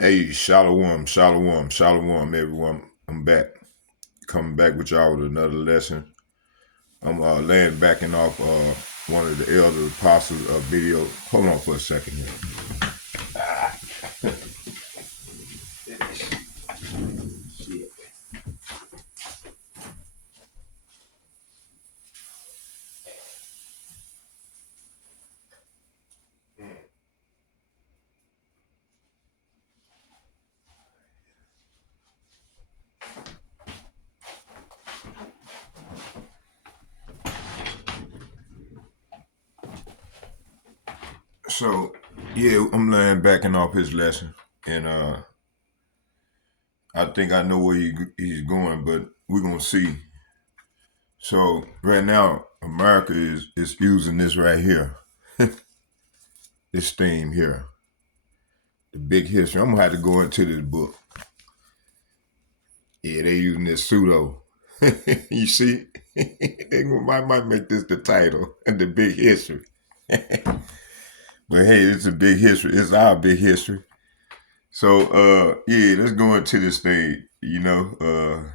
Hey, shalom, shalom, shalom, everyone. I'm back, coming back with y'all with another lesson. I'm laying backing off one of the elder apostles video. Hold on for a second here. So, yeah, I'm laying backing off his lesson, and I think I know where he's going, but we're gonna see. So right now, America is using this right here, this theme here, the big history. I'm gonna have to go into this book. Yeah, they using this pseudo. You see, might make this the title and the big history. But hey, it's a big history. It's our big history. So yeah, let's go into this thing. We're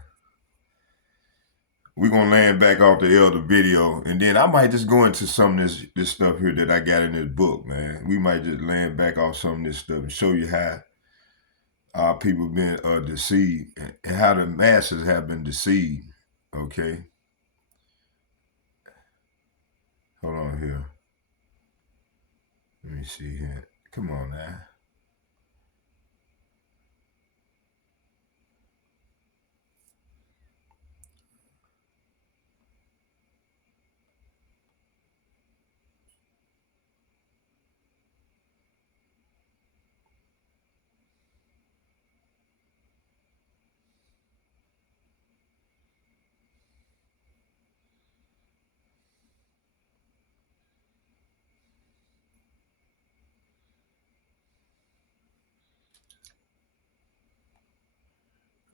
gonna land back off the elder video, and then I might just go into some of this stuff here that I got in this book, man. We might just land back off some of this stuff and show you how our people been deceived and how the masses have been deceived. Okay. Hold on here. Let me see here. Come on now.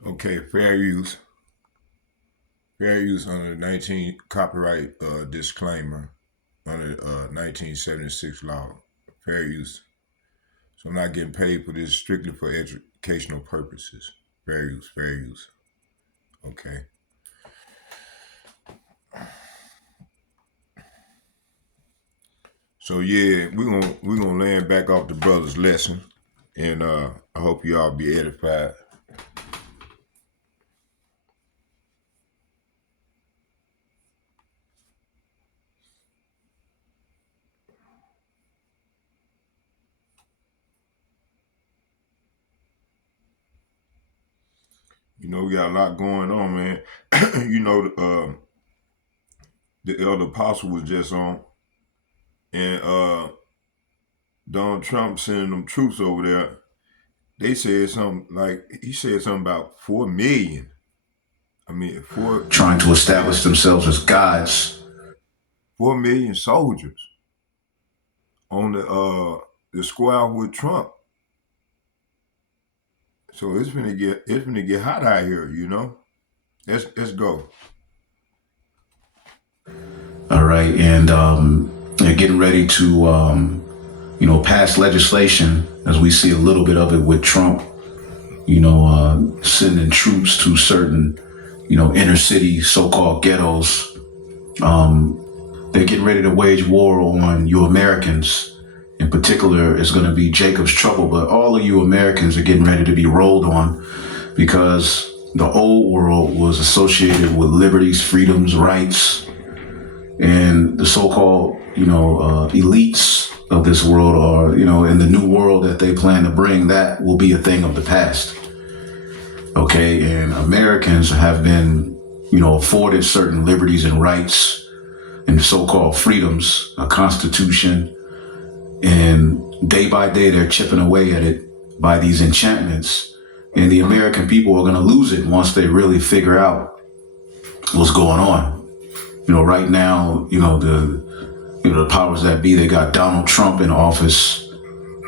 Okay, fair use. Fair use under 19 copyright disclaimer under 1976 law. Fair use. So I'm not getting paid for this, strictly for educational purposes. Fair use, fair use. Okay. So yeah, we're gonna land back off the brother's lesson, and I hope you all be edified. You know, we got a lot going on, man. You know, the elder apostle was just on, and Donald Trump sending them troops over there. They said something like, he said something about 4 million. I mean, trying to establish themselves as gods. 4 million soldiers on the squad with Trump. So it's gonna get hot out here, you know. Let's go. All right, and they're getting ready to pass legislation, as we see a little bit of it with Trump. Sending troops to certain inner city so-called ghettos. They're getting ready to wage war on you Americans. In particular, it's going to be Jacob's trouble, but all of you Americans are getting ready to be rolled on, because the old world was associated with liberties, freedoms, rights, and the so-called elites of this world are, in the new world that they plan to bring, that will be a thing of the past. Okay, and Americans have been, afforded certain liberties and rights and so-called freedoms, a constitution, and day by day they're chipping away at it by these enchantments. And the American people are going to lose it once they really figure out what's going on. Right now, the powers that be, they got Donald Trump in office,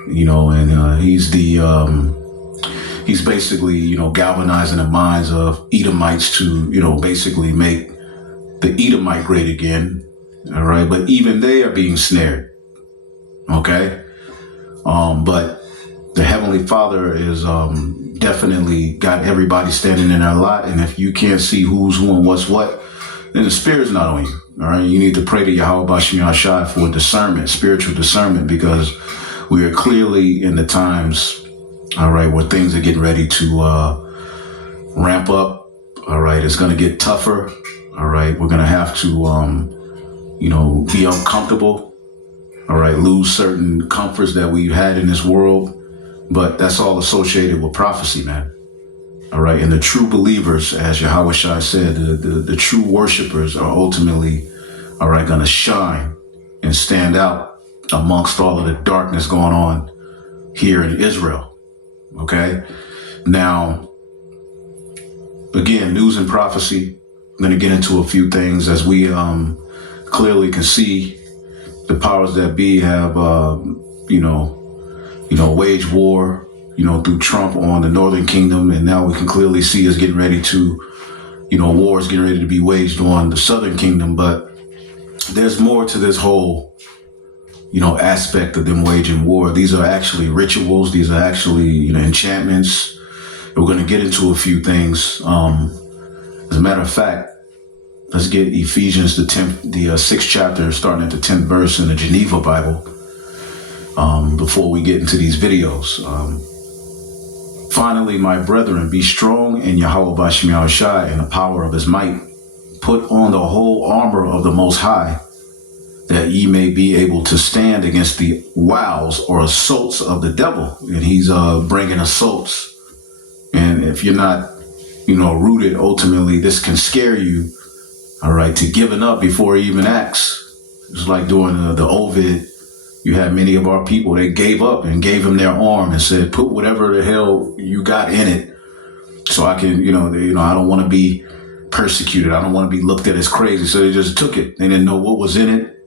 and he's basically, galvanizing the minds of Edomites to, basically make the Edomite great again. All right. But even they are being snared. Okay. But The Heavenly Father is definitely got everybody standing in their lot. And if you can't see who's who and what's what, then the Spirit's not on you. All right. You need to pray to Yahweh Bashim Yahshai for discernment, spiritual discernment, because we are clearly in the times, all right, where things are getting ready to ramp up. All right. It's going to get tougher. All right. We're going to have to, be uncomfortable. All right. Lose certain comforts that we've had in this world. But that's all associated with prophecy, man. All right. And the true believers, as Yahweh Shai said, the true worshipers are ultimately, all right, going to shine and stand out amongst all of the darkness going on here in Israel. Okay. Now, again, news and prophecy. I'm going to get into a few things as we clearly can see the powers that be have, wage war, through Trump on the Northern Kingdom. And now we can clearly see us getting ready to, wars getting ready to be waged on the Southern Kingdom. But there's more to this whole, aspect of them waging war. These are actually rituals. These are actually, enchantments. We're going to get into a few things. As a matter of fact, let's get Ephesians, the 6th chapter, starting at the 10th verse in the Geneva Bible. Before we get into these videos. Finally, my brethren, be strong in Yahweh Bashim Yahushai and the power of his might. Put on the whole armor of the Most High, that ye may be able to stand against the wiles or assaults of the devil. And he's bringing assaults. And if you're not, rooted, ultimately, this can scare you, all right, to giving up before he even acts. It's like during the Ovid. You had many of our people, they gave up and gave him their arm and said, put whatever the hell you got in it so I can, I don't want to be persecuted. I don't want to be looked at as crazy. So they just took it. They didn't know what was in it.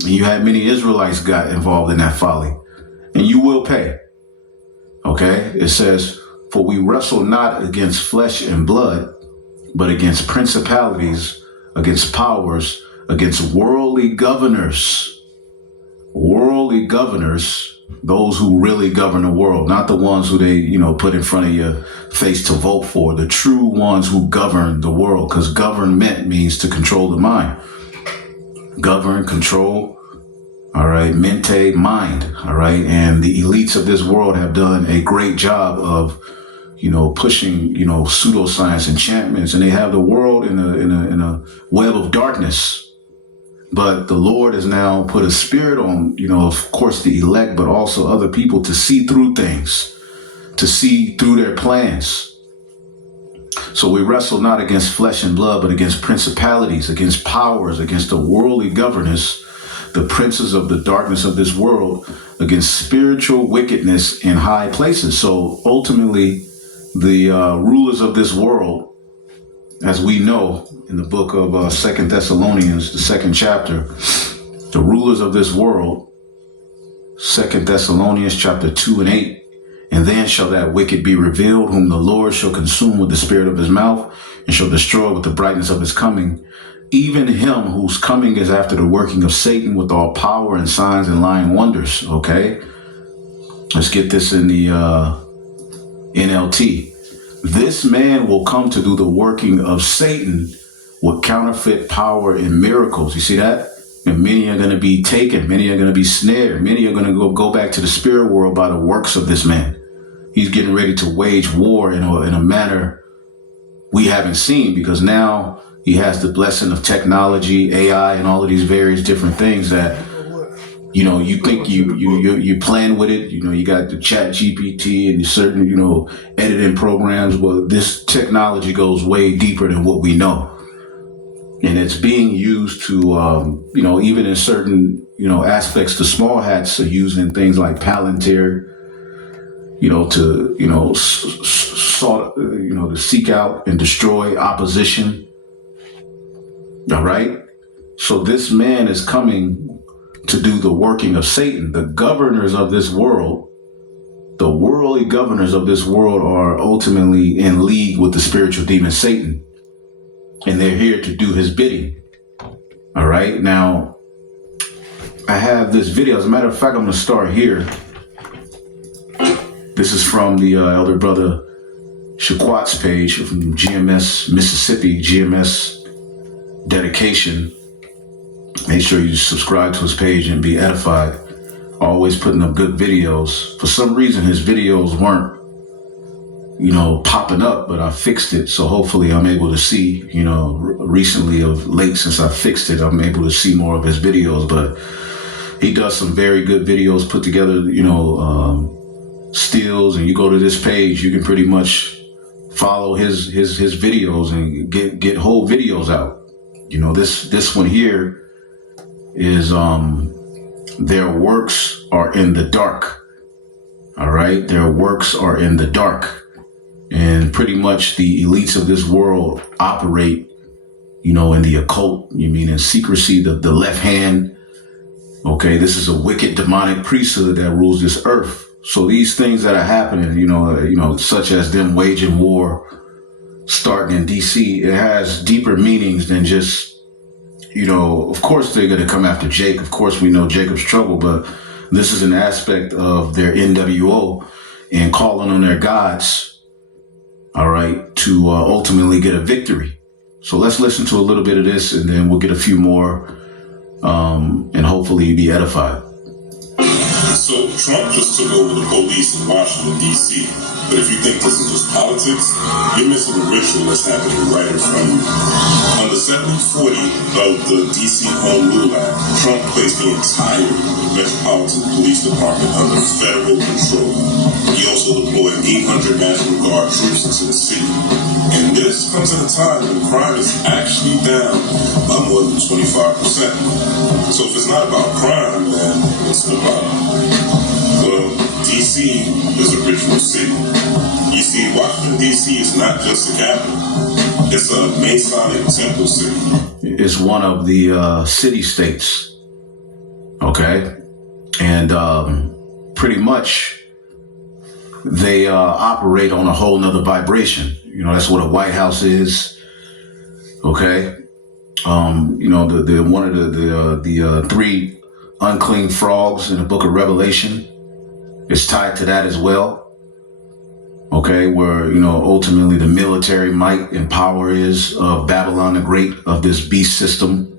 And you had many Israelites got involved in that folly. And you will pay. Okay? It says, for we wrestle not against flesh and blood, but against principalities, against powers, against worldly governors. Worldly governors, those who really govern the world, not the ones who they, put in front of your face to vote for, the true ones who govern the world, because government means to control the mind. Govern, control, all right, mente, mind, all right, and the elites of this world have done a great job of, pushing, pseudoscience, enchantments, and they have the world in a web of darkness. But the Lord has now put a spirit on, of course, the elect, but also other people to see through things, to see through their plans. So we wrestle not against flesh and blood, but against principalities, against powers, against the worldly governors, the princes of the darkness of this world, against spiritual wickedness in high places. So ultimately, the rulers of this world, as we know in the book of 2 Thessalonians, the 2nd chapter, the rulers of this world, 2 Thessalonians chapter 2 and 8, and then shall that wicked be revealed, whom the Lord shall consume with the spirit of his mouth, and shall destroy with the brightness of his coming, even him whose coming is after the working of Satan with all power and signs and lying wonders. Okay, let's get this in the NLT. This man will come to do the working of Satan with counterfeit power and miracles. You see that? And many are going to be taken. Many are going to be snared. Many are going to go back to the spirit world by the works of this man. He's getting ready to wage war in a manner we haven't seen, because now he has the blessing of technology, AI, and all of these various different things that, you think you plan with it. You got the Chat GPT and certain, editing programs. Well, this technology goes way deeper than what we know. And it's being used to, even in certain, aspects, the small hats are using things like Palantir, to, sort, to seek out and destroy opposition. All right. So this man is coming to do the working of Satan. The governors of this world, the worldly governors of this world, are ultimately in league with the spiritual demon Satan. And they're here to do his bidding. All right. Now, I have this video. As a matter of fact, I'm going to start here. This is from the elder brother Shaquat's page from GMS Mississippi, GMS Dedication. Make sure you subscribe to his page and be edified. Always putting up good videos. For some reason, his videos weren't, popping up, but I fixed it. So hopefully I'm able to see, recently of late since I fixed it, I'm able to see more of his videos. But he does some very good videos put together, stills, and you go to this page, you can pretty much follow his videos and get whole videos out. This one here is their works are in the dark. All right, their works are in the dark. And pretty much the elites of this world operate, in the occult, in secrecy, the left hand. Okay, this is a wicked demonic priesthood that rules this earth. So these things that are happening, such as them waging war, starting in DC, it has deeper meanings than just, of course they're going to come after Jake. Of course we know Jacob's trouble, but this is an aspect of their NWO and calling on their gods, all right, to ultimately get a victory. So let's listen to a little bit of this, and then we'll get a few more, and hopefully be edified. So Trump just took over the police in Washington, D.C. But if you think this is just politics, you're missing the ritual that's happening right in front of you. On the 7040 of the D.C. Home Rule Act, Trump placed the entire Metropolitan Police Department under federal control. He also deployed 800 National Guard troops into the city. And this comes at a time when crime is actually down by more than 25%. So if it's not about crime, then what's it about? Well, D.C. is a ritual city. You see, Washington, D.C. is not just a capital. It's a Masonic temple city. It's one of the city-states, okay? And pretty much they operate on a whole nother vibration. That's what a White House is, okay? The one of the three unclean frogs in the book of Revelation is tied to that as well. Okay, where, ultimately the military might and power is of Babylon the Great, of this beast system.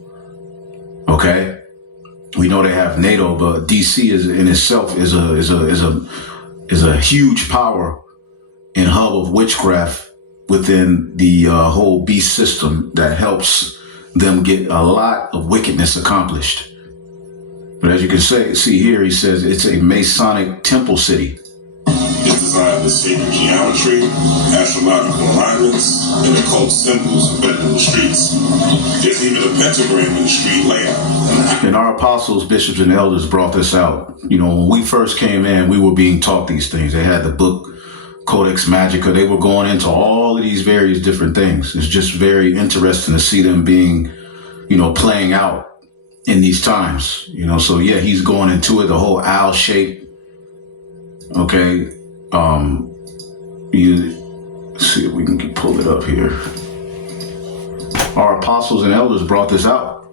Okay, we know they have NATO, but DC is in itself is a huge power and hub of witchcraft within the whole beast system that helps them get a lot of wickedness accomplished. But as you can see here, he says it's a Masonic temple city. It's designed with sacred geometry, astrological alignments, and occult symbols embedded in the streets. There's even a pentagram in the street layout. And our apostles, bishops, and elders brought this out. When we first came in, we were being taught these things. They had the book Codex Magica. They were going into all of these various different things. It's just very interesting to see them being, playing out in these times. So yeah, he's going into it, the whole owl shape. Okay. Let's see if we can pull it up here. Our apostles and elders brought this out.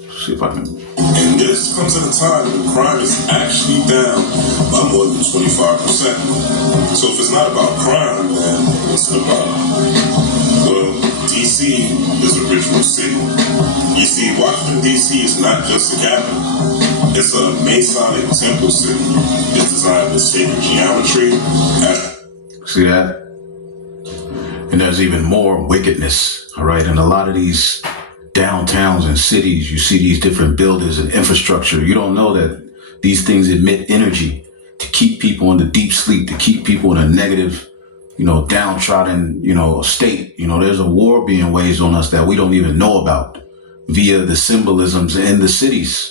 Let's see if I can. And this comes at a time when crime is actually down by more than 25%. So if it's not about crime, then what's it about? Well, D.C. is a ritual city. You see, Washington, D.C. is not just a capital. It's a Masonic temple city. It's designed with sacred geometry. See that? And there's even more wickedness, all right? In a lot of these downtowns and cities, you see these different buildings and infrastructure. You don't know that these things emit energy to keep people in the deep sleep, to keep people in a negative, downtrodden, state. There's a war being waged on us that we don't even know about via the symbolisms in the cities.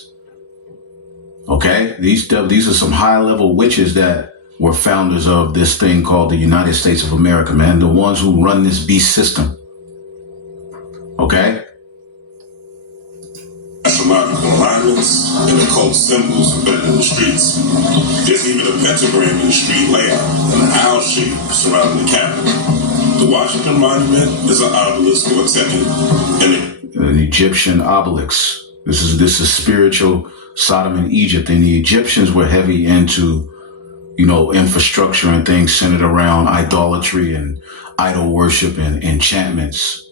Okay, these are some high-level witches that were founders of this thing called the United States of America, man. The ones who run this beast system. Okay? Astrological alignments and occult symbols embedded in the streets. There's even a pentagram in the street layout, an owl shape surrounding the Capitol. The Washington Monument is an obelisk of a second, an Egyptian obelisk. This is spiritual Sodom and Egypt, and the Egyptians were heavy into infrastructure and things centered around idolatry and idol worship and enchantments.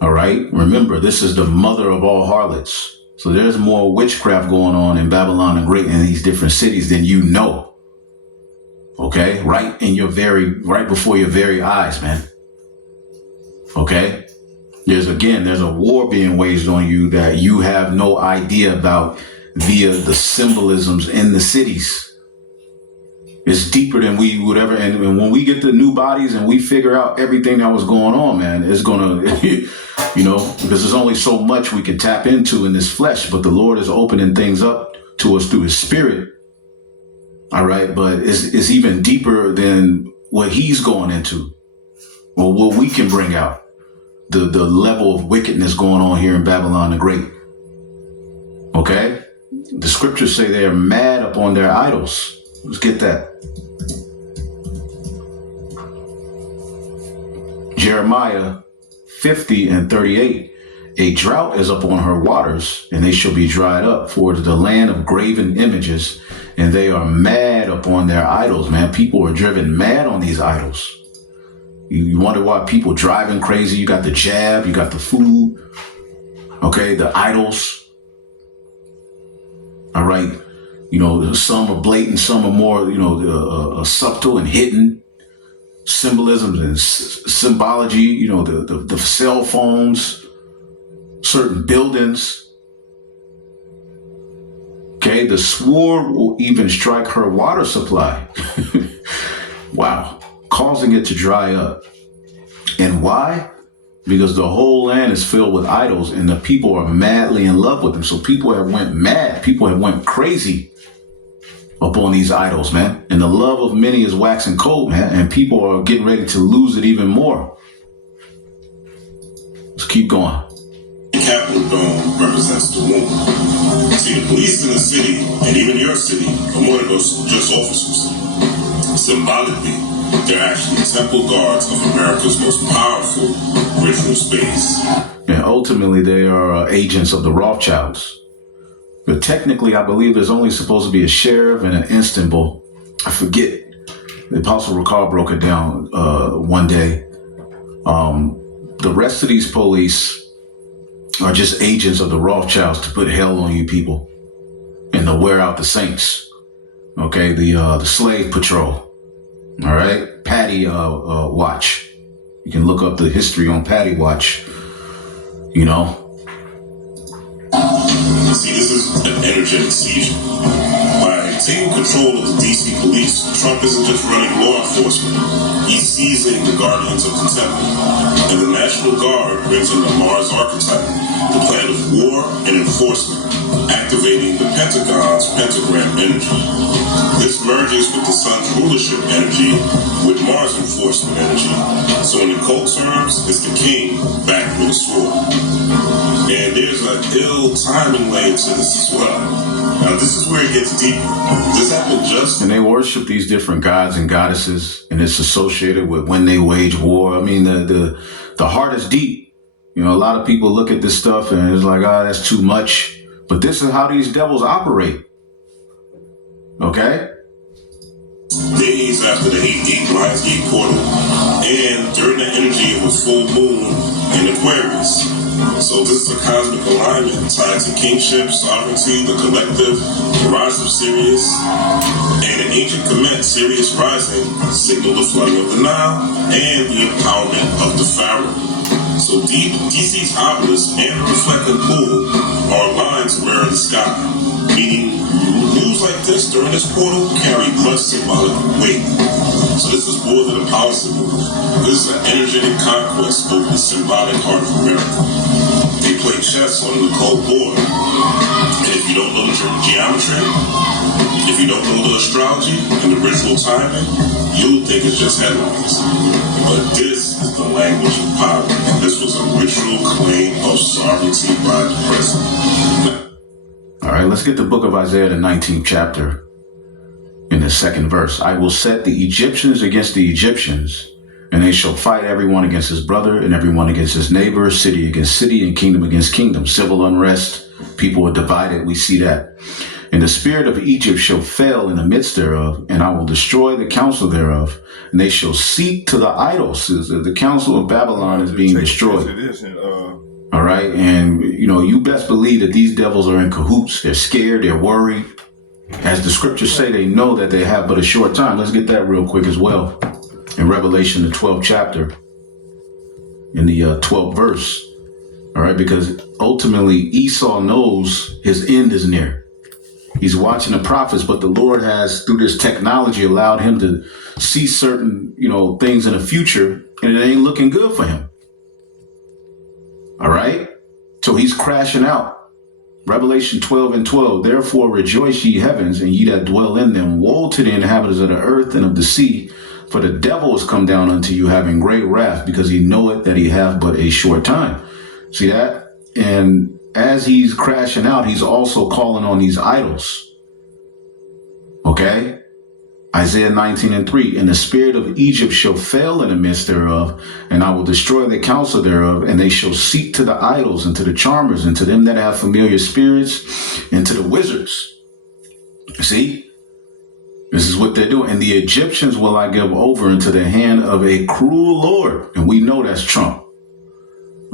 All right. Remember, this is the mother of all harlots. So there's more witchcraft going on in Babylon the Great in these different cities than you know. Okay. Right before your very eyes, man. Okay. There's a war being waged on you that you have no idea about via the symbolisms in the cities. It's deeper than we would ever. And when we get the new bodies and we figure out everything that was going on, man, it's going to, because there's only so much we can tap into in this flesh, but the Lord is opening things up to us through his spirit. All right. But it's even deeper than what he's going into or what we can bring out. The level of wickedness going on here in Babylon the Great. Okay. The scriptures say they are mad upon their idols. Let's get that. Jeremiah 50:38. A drought is upon her waters, and they shall be dried up, for it is the land of graven images, and they are mad upon their idols, man. People are driven mad on these idols. You wonder why people driving crazy. You got the jab, you got the food, okay, the idols. All right. Some are blatant, some are more, subtle and hidden symbolisms and symbology, the cell phones, certain buildings. Okay, the sword will even strike her water supply. Wow, causing it to dry up. And why? Because the whole land is filled with idols and the people are madly in love with them. So people have went mad. People have went crazy upon these idols, man. And the love of many is waxing cold, man. And people are getting ready to lose it even more. Let's keep going. The Capitol dome represents the womb. See, the police in the city, and even your city, are more than just officers. Symbolically, they're actually temple guards of America's most powerful ritual space. And ultimately, they are agents of the Rothschilds. But technically, I believe there's only supposed to be a sheriff and an Istanbul. I forget. The Apostle Ricard broke it down one day. The rest of these police are just agents of the Rothschilds to put hell on you people and to wear out the saints. Okay, the slave patrol. All right, Patty Watch. You can look up the history on Patty Watch. See, this is an energetic seizure. By taking control of the DC police, Trump isn't just running law enforcement. He's seizing the guardians of the temple. And the National Guard brings in the Mars archetype, the plan of war and enforcement, activating the Pentagon's pentagram energy. This merges with the sun's rulership energy with Mars enforcement energy. So in the cult terms, it's the king backed with a sword. And there's an ill timing layer to this as well. Now this is where it gets deep. This happened just... And they worship these different gods and goddesses, and it's associated with when they wage war. I mean, the heart is deep. A lot of people look at this stuff and it's like, that's too much. But this is how these devils operate. Okay? Days after the 8-8 Lionsgate portal, and during the energy of a full moon in Aquarius. So this is a cosmic alignment tied to kingship, sovereignty, the collective, the rise of Sirius, and an ancient Kemet, Sirius rising, signal the flooding of the Nile and the empowerment of the Pharaoh. So DC's obelisk and the reflecting pool are aligned to mirror the sky, meaning moves like this during this portal carry much symbolic weight. So this is more than a policy move. This is an energetic conquest over the symbolic heart of America. They play chess on the cold board. And if you don't know the geometry, if you don't know the astrology and the ritual timing, you'll think it's just headlines. But this is the language of power. And this was a ritual claim of sovereignty by the president. All right, let's get the book of Isaiah, the 19th chapter, in the 2nd verse. I will set the Egyptians against the Egyptians, and they shall fight everyone against his brother and everyone against his neighbor, city against city, and kingdom against kingdom. Civil unrest, people are divided. We see that. And the spirit of Egypt shall fail in the midst thereof, and I will destroy the counsel thereof, and they shall seek to the idols. The counsel of Babylon is being destroyed. All right. And, you best believe that these devils are in cahoots. They're scared. They're worried. As the scriptures say, they know that they have but a short time. Let's get that real quick as well. In Revelation, the 12th chapter, in the 12th verse. All right. Because ultimately Esau knows his end is near. He's watching the prophets, but the Lord has, through this technology, allowed him to see certain, things in the future, and it ain't looking good for him. All right. So he's crashing out. Revelation 12:12. Therefore rejoice ye heavens, and ye that dwell in them. Woe to the inhabitants of the earth and of the sea, for the devil is come down unto you, having great wrath, because he knoweth that he hath but a short time. See that? And as he's crashing out, he's also calling on these idols. Okay? Isaiah 19:3. And the spirit of Egypt shall fail in the midst thereof, and I will destroy the counsel thereof, and they shall seek to the idols and to the charmers and to them that have familiar spirits and to the wizards. See? This is what they're doing. And the Egyptians will I give over into the hand of a cruel Lord. And we know that's Trump.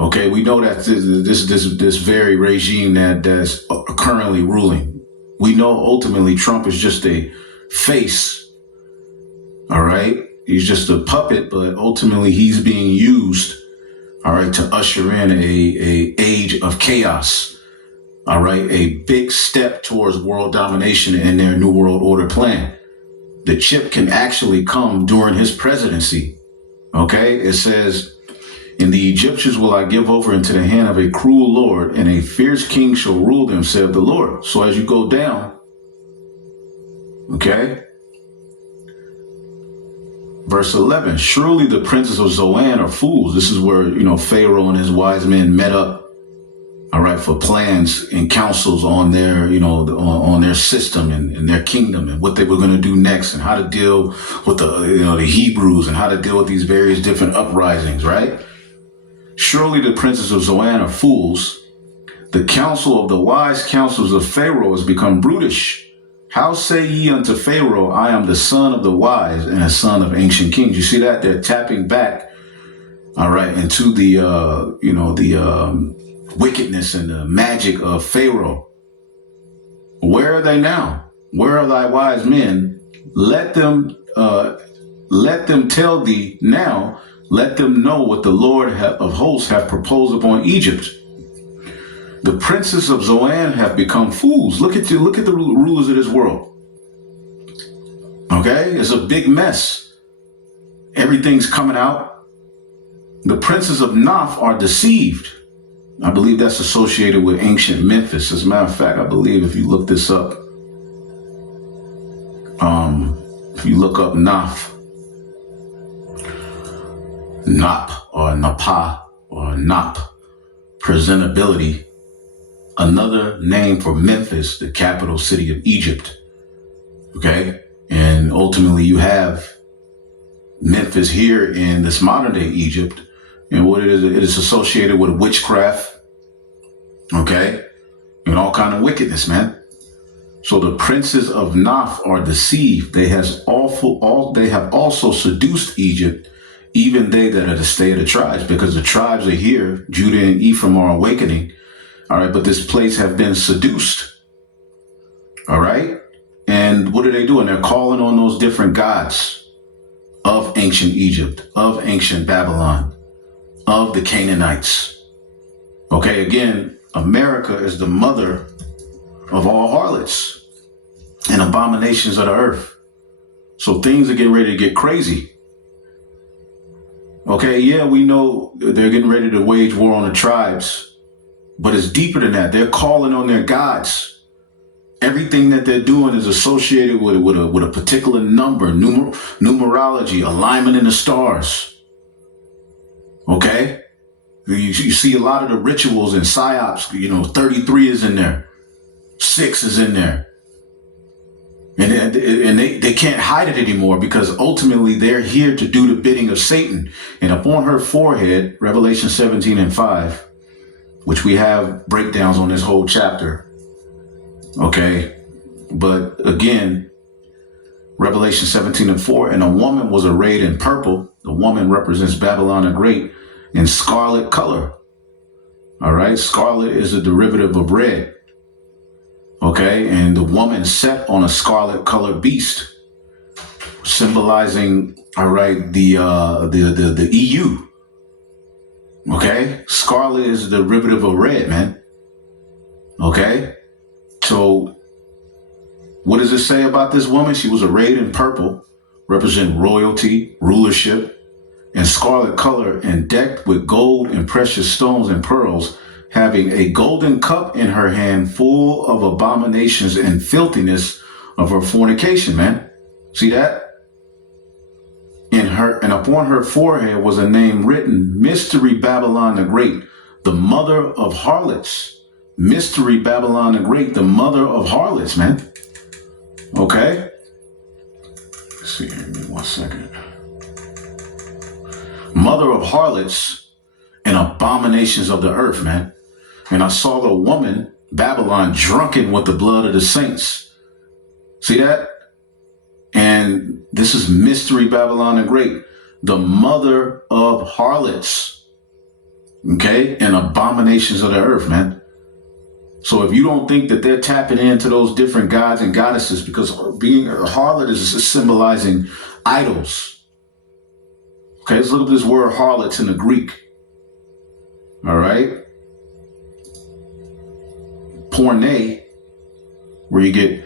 Okay, we know that this very regime that's currently ruling. We know ultimately Trump is just a face. All right, he's just a puppet, but ultimately he's being used, all right, to usher in a age of chaos. All right, a big step towards world domination in their New World Order plan. The chip can actually come during his presidency. Okay, it says, and the Egyptians will I give over into the hand of a cruel Lord, and a fierce king shall rule them, saith the Lord. So as you go down, okay, verse 11, surely the princes of Zoan are fools. This is where, Pharaoh and his wise men met up, all right, for plans and counsels on their, on their system and their kingdom and what they were going to do next and how to deal with the Hebrews and how to deal with these various different uprisings, right? Surely the princes of Zoan are fools. The counsel of the wise counsels of Pharaoh has become brutish. How say ye unto Pharaoh, I am the son of the wise and a son of ancient kings? You see that? They're tapping back, all right, into the, wickedness and the magic of Pharaoh. Where are they now? Where are thy wise men? Let them tell thee now. Let them know what the Lord of hosts hath proposed upon Egypt. The princes of Zoan have become fools. Look at the rulers of this world. Okay, it's a big mess. Everything's coming out. The princes of Noph are deceived. I believe that's associated with ancient Memphis. As a matter of fact, I believe if you look this up, if you look up Noph or Napa or Nop, presentability, another name for Memphis, the capital city of Egypt. Okay. And ultimately you have Memphis here in this modern day Egypt. And what it is associated with witchcraft. Okay. And all kind of wickedness, man. So the princes of Noph are deceived. They have also seduced Egypt, even they that are the stay of the tribes, because the tribes are here. Judah and Ephraim are awakening. All right. But this place have been seduced. All right. And what are they doing? They're calling on those different gods of ancient Egypt, of ancient Babylon, of the Canaanites. Okay. Again, America is the mother of all harlots and abominations of the earth. So things are getting ready to get crazy. Okay, yeah, we know they're getting ready to wage war on the tribes, but it's deeper than that. They're calling on their gods. Everything that they're doing is associated with a particular number, numerology, alignment in the stars. Okay? You see a lot of the rituals and psyops, 33 is in there. 6 is in there. And they can't hide it anymore, because ultimately they're here to do the bidding of Satan. And upon her forehead, Revelation 17:5, which we have breakdowns on this whole chapter. Okay. But again, Revelation 17:4, and a woman was arrayed in purple. The woman represents Babylon the Great in scarlet color. All right. Scarlet is a derivative of red. Okay. And the woman sat on a scarlet colored beast, symbolizing, all right, the EU. Okay. Scarlet is a derivative of red, man. Okay. So what does it say about this woman? She was arrayed in purple, representing royalty, rulership, and scarlet color, and decked with gold and precious stones and pearls, having a golden cup in her hand full of abominations and filthiness of her fornication, man. See that? And upon her forehead was a name written, Mystery Babylon the Great, the mother of harlots. Mystery Babylon the Great, the mother of harlots, man. Okay. Let's see here, give me 1 second. Mother of harlots and abominations of the earth, man. And I saw the woman, Babylon, drunken with the blood of the saints. See that? And this is Mystery Babylon the Great, the mother of harlots. Okay? And abominations of the earth, man. So if you don't think that they're tapping into those different gods and goddesses, because being a harlot is symbolizing idols. Okay, let's look at this word harlots in the Greek. All right. Porne, where you get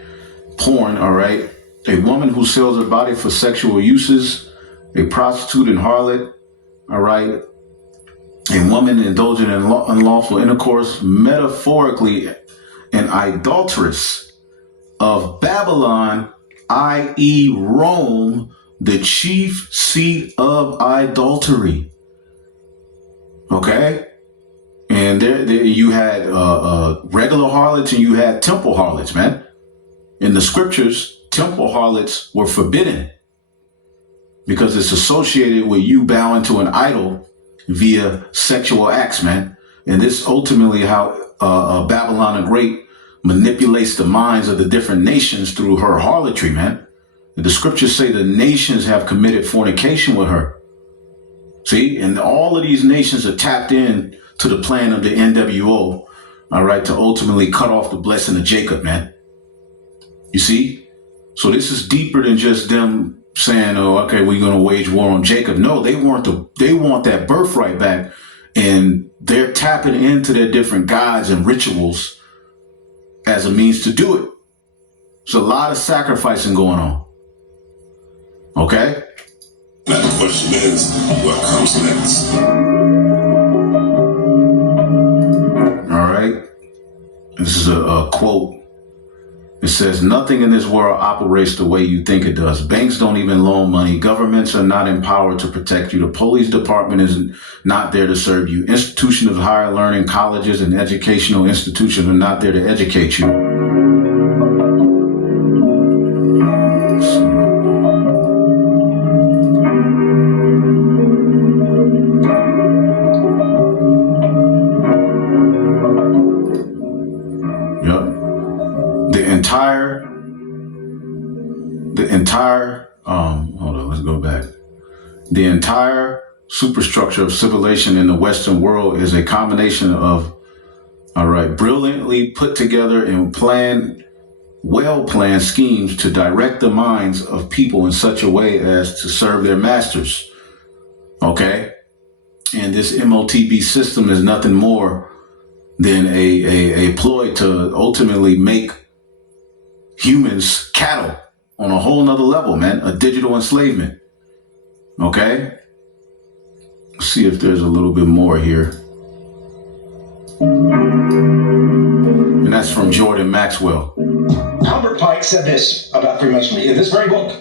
porn, all right. A woman who sells her body for sexual uses, a prostitute and harlot, all right. A woman indulging in unlawful intercourse, metaphorically an idolatress of Babylon, i.e. Rome, the chief seat of idolatry. Okay? And there you had regular harlots and you had temple harlots, man. In the scriptures, temple harlots were forbidden because it's associated with you bowing to an idol via sexual acts, man. And this ultimately how Babylon the Great manipulates the minds of the different nations through her harlotry, man. The scriptures say the nations have committed fornication with her. See, and all of these nations are tapped in to the plan of the NWO, all right, to ultimately cut off the blessing of Jacob, man. You see? So this is deeper than just them saying, oh, okay, we're going to wage war on Jacob. No, they want that birthright back, and they're tapping into their different gods and rituals as a means to do it. There's a lot of sacrificing going on. Okay? Now the question is, what comes next? All right. This is a quote. It says, nothing in this world operates the way you think it does. Banks don't even loan money. Governments are not empowered to protect you. The police department is not there to serve you. Institutions of higher learning, colleges and educational institutions are not there to educate you. The entire superstructure of civilization in the Western world is a combination of, all right, brilliantly put together and well-planned schemes to direct the minds of people in such a way as to serve their masters. Okay? And this MOTB system is nothing more than a ploy to ultimately make humans cattle on a whole nother level, man, a digital enslavement. Okay? Let's see if there's a little bit more here. And that's from Jordan Maxwell. Albert Pike said this about Freemasonry in this very book.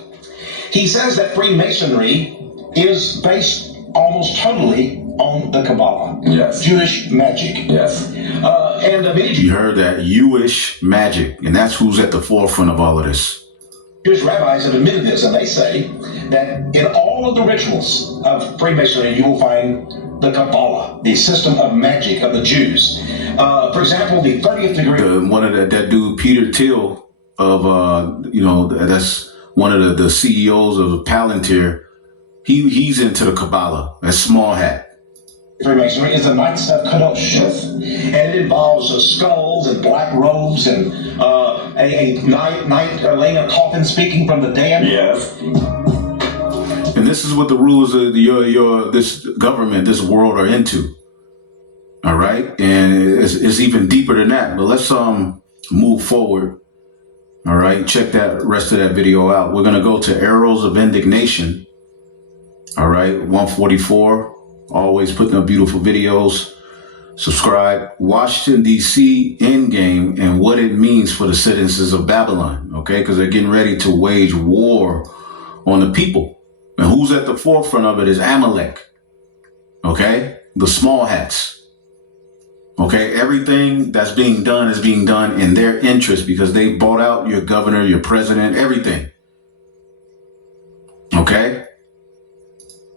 He says that Freemasonry is based almost totally on the Kabbalah. Yes. Jewish magic. Yes. And many You heard that, Jewish magic. And that's who's at the forefront of all of this. Jewish rabbis have admitted this, and they say that in all of the rituals of Freemasonry, you will find the Kabbalah, the system of magic of the Jews. For example, the 30th degree. That dude, Peter Thiel, of that's one of the CEOs of Palantir. He's into the Kabbalah. That's small hat. Freemasonry is the Knights of Kadosh, and it involves skulls and black robes and a knight laying a coffin speaking from the dead. Yes. And this is what the rulers of this government, this world are into. All right, and it's even deeper than that. But let's move forward. All right, check that rest of that video out. We're gonna go to Arrows of Indignation. All right, 144. Always putting up beautiful videos. Subscribe. Washington, D.C. endgame and what it means for the citizens of Babylon. Okay, because they're getting ready to wage war on the people. And who's at the forefront of it is Amalek. Okay, the small hats. Okay, everything that's being done is being done in their interest because they bought out your governor, your president, everything. Okay?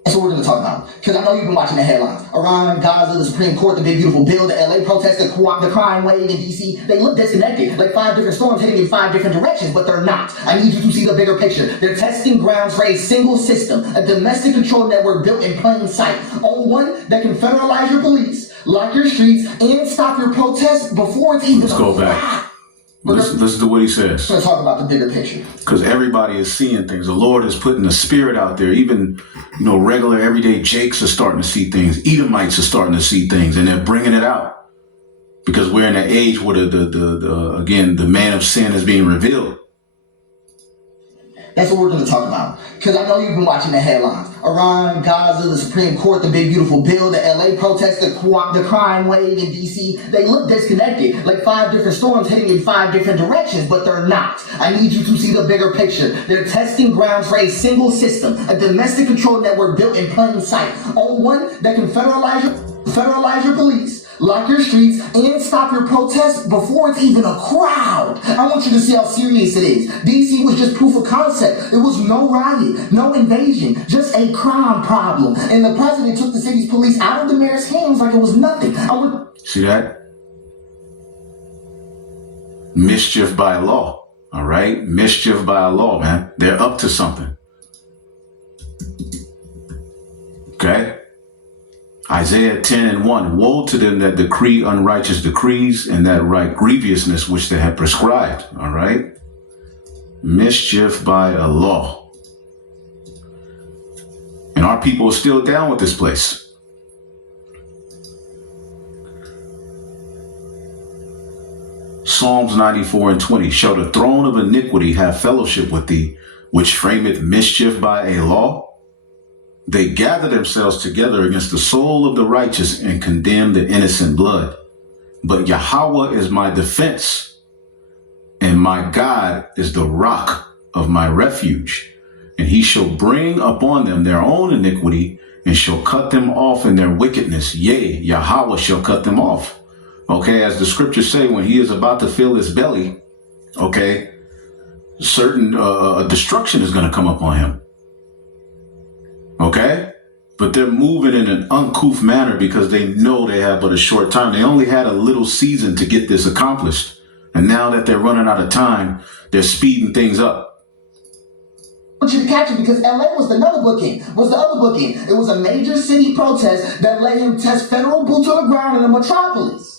That's what we're going to talk about. Because I know you've been watching the headlines. Iran, Gaza, the Supreme Court, the big beautiful bill, the LA protests, the crime wave in DC. They look disconnected, like 5 different storms heading in 5 different directions, but they're not. I need you to see the bigger picture. They're testing grounds for a single system, a domestic control network built in plain sight. On one that can federalize your police, lock your streets, and stop your protests before it's even. Let's go back. Listen to what he says. Let's talk about the bigger picture. Because everybody is seeing things. The Lord is putting the spirit out there. Even, regular everyday Jakes are starting to see things. Edomites are starting to see things, and they're bringing it out. Because we're in an age where the man of sin is being revealed. That's what we're going to talk about. Because I know you've been watching the headlines. Iran, Gaza, the Supreme Court, the big beautiful bill, the LA protests, the crime wave in DC. They look disconnected, like 5 different storms heading in 5 different directions, but they're not. I need you to see the bigger picture. They're testing grounds for a single system, a domestic control network built in plain sight. On one that can federalize your police, lock your streets, and stop your protests before it's even a crowd. I want you to see how serious it is. DC was just proof of concept. It was no riot, no invasion, just a crime problem. And the president took the city's police out of the mayor's hands like it was nothing. See that? Mischief by law. All right? Mischief by law, man. They're up to something. Okay? Isaiah 10:1, woe to them that decree unrighteous decrees and that write grievousness which they have prescribed. All right. Mischief by a law. And our people are still down with this place. Psalms 94:20, shall the throne of iniquity have fellowship with thee, which frameth mischief by a law? They gather themselves together against the soul of the righteous and condemn the innocent blood. But Yahweh is my defense, and my God is the rock of my refuge. And he shall bring upon them their own iniquity, and shall cut them off in their wickedness. Yea, Yahweh shall cut them off. Okay, as the scriptures say, when he is about to fill his belly, okay, certain destruction is going to come upon him. Okay? But they're moving in an uncouth manner because they know they have but a short time. They only had a little season to get this accomplished. And now that they're running out of time, they're speeding things up. I want you to catch it because LA was the other booking. It was a major city protest that let him test federal boots on the ground in the metropolis.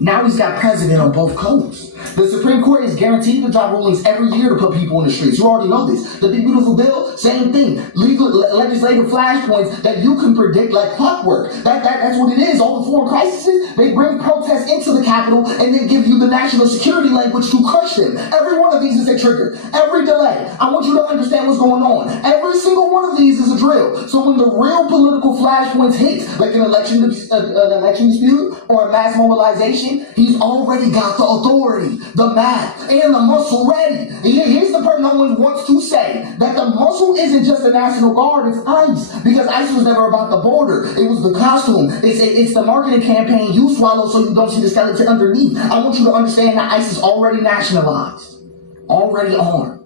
Now he's got president on both coasts. The Supreme Court is guaranteed to drop rulings every year to put people in the streets. You already know this. The big beautiful bill, same thing. Legislative flashpoints that you can predict like clockwork. That's what it is. All the foreign crises, they bring protests into the Capitol and then give you the national security language to crush them. Every one of these is a trigger. Every delay. I want you to understand what's going on. Every single one of these is a drill. So when the real political flashpoints hit, like an election dispute or a mass mobilization, he's already got the authority, the map, and the muscle ready. And here's the part no one wants to say, that the muscle isn't just the National Guard, it's ICE. Because ICE was never about the border. It was the costume. It's the marketing campaign you swallow so you don't see the skeleton underneath. I want you to understand that ICE is already nationalized, already armed,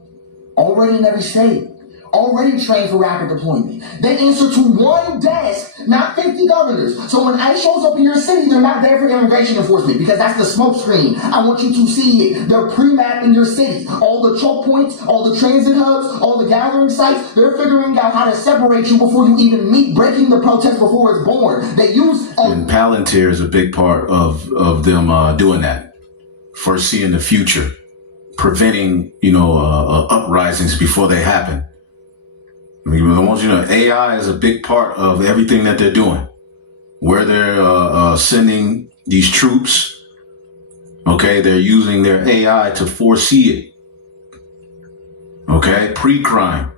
already in every state, already trained for rapid deployment. They answer to one desk, not 50 governors. So when ICE shows up in your city, they're not there for immigration enforcement because that's the smoke screen. I want you to see it. They're pre-mapping your city. All the choke points, all the transit hubs, all the gathering sites, they're figuring out how to separate you before you even meet, breaking the protest before it's born. They use... And Palantir is a big part of them doing that, foreseeing the future, preventing, uprisings before they happen. I mean, I want you to know, AI is a big part of everything that they're doing. Where they're sending these troops, okay, they're using their AI to foresee it. Okay, pre-crime.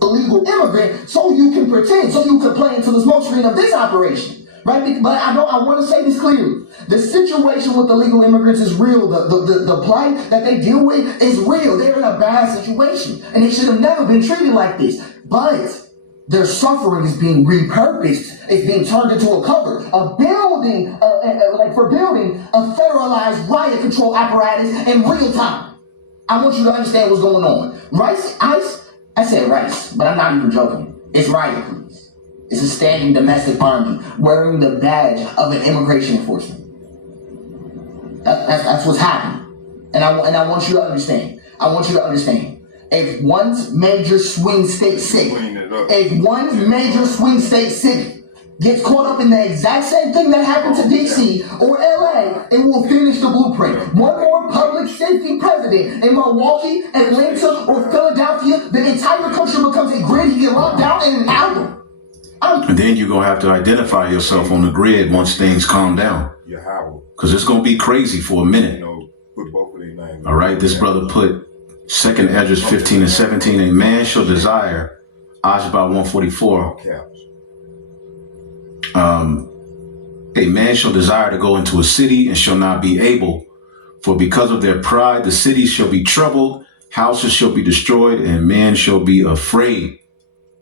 Illegal immigrant, so you can pretend, so you can play into the smoke screen of this operation. Right? But I want to say this clearly. The situation with illegal immigrants is real. The plight that they deal with is real. They're in a bad situation. And they should have never been treated like this. But their suffering is being repurposed. It's being turned into a cover. For building a federalized riot control apparatus in real time. I want you to understand what's going on. ICE, I said rice, but I'm not even joking. It's riot police. It's a standing domestic army wearing the badge of an immigration enforcement. That's what's happening. And I want you to understand. If one major swing state city gets caught up in the exact same thing that happened to DC or LA, it will finish the blueprint. One more public safety president in Milwaukee, Atlanta, or Philadelphia, the entire country becomes a grid. You get locked down in an hour. And then you're going to have to identify yourself on the grid once things calm down. Because it's going to be crazy for a minute. All right, this brother put 2nd Esdras 15 and 17, a man shall desire, Ashba 144. A man shall desire to go into a city and shall not be able, for because of their pride, the cities shall be troubled, houses shall be destroyed, and men shall be afraid.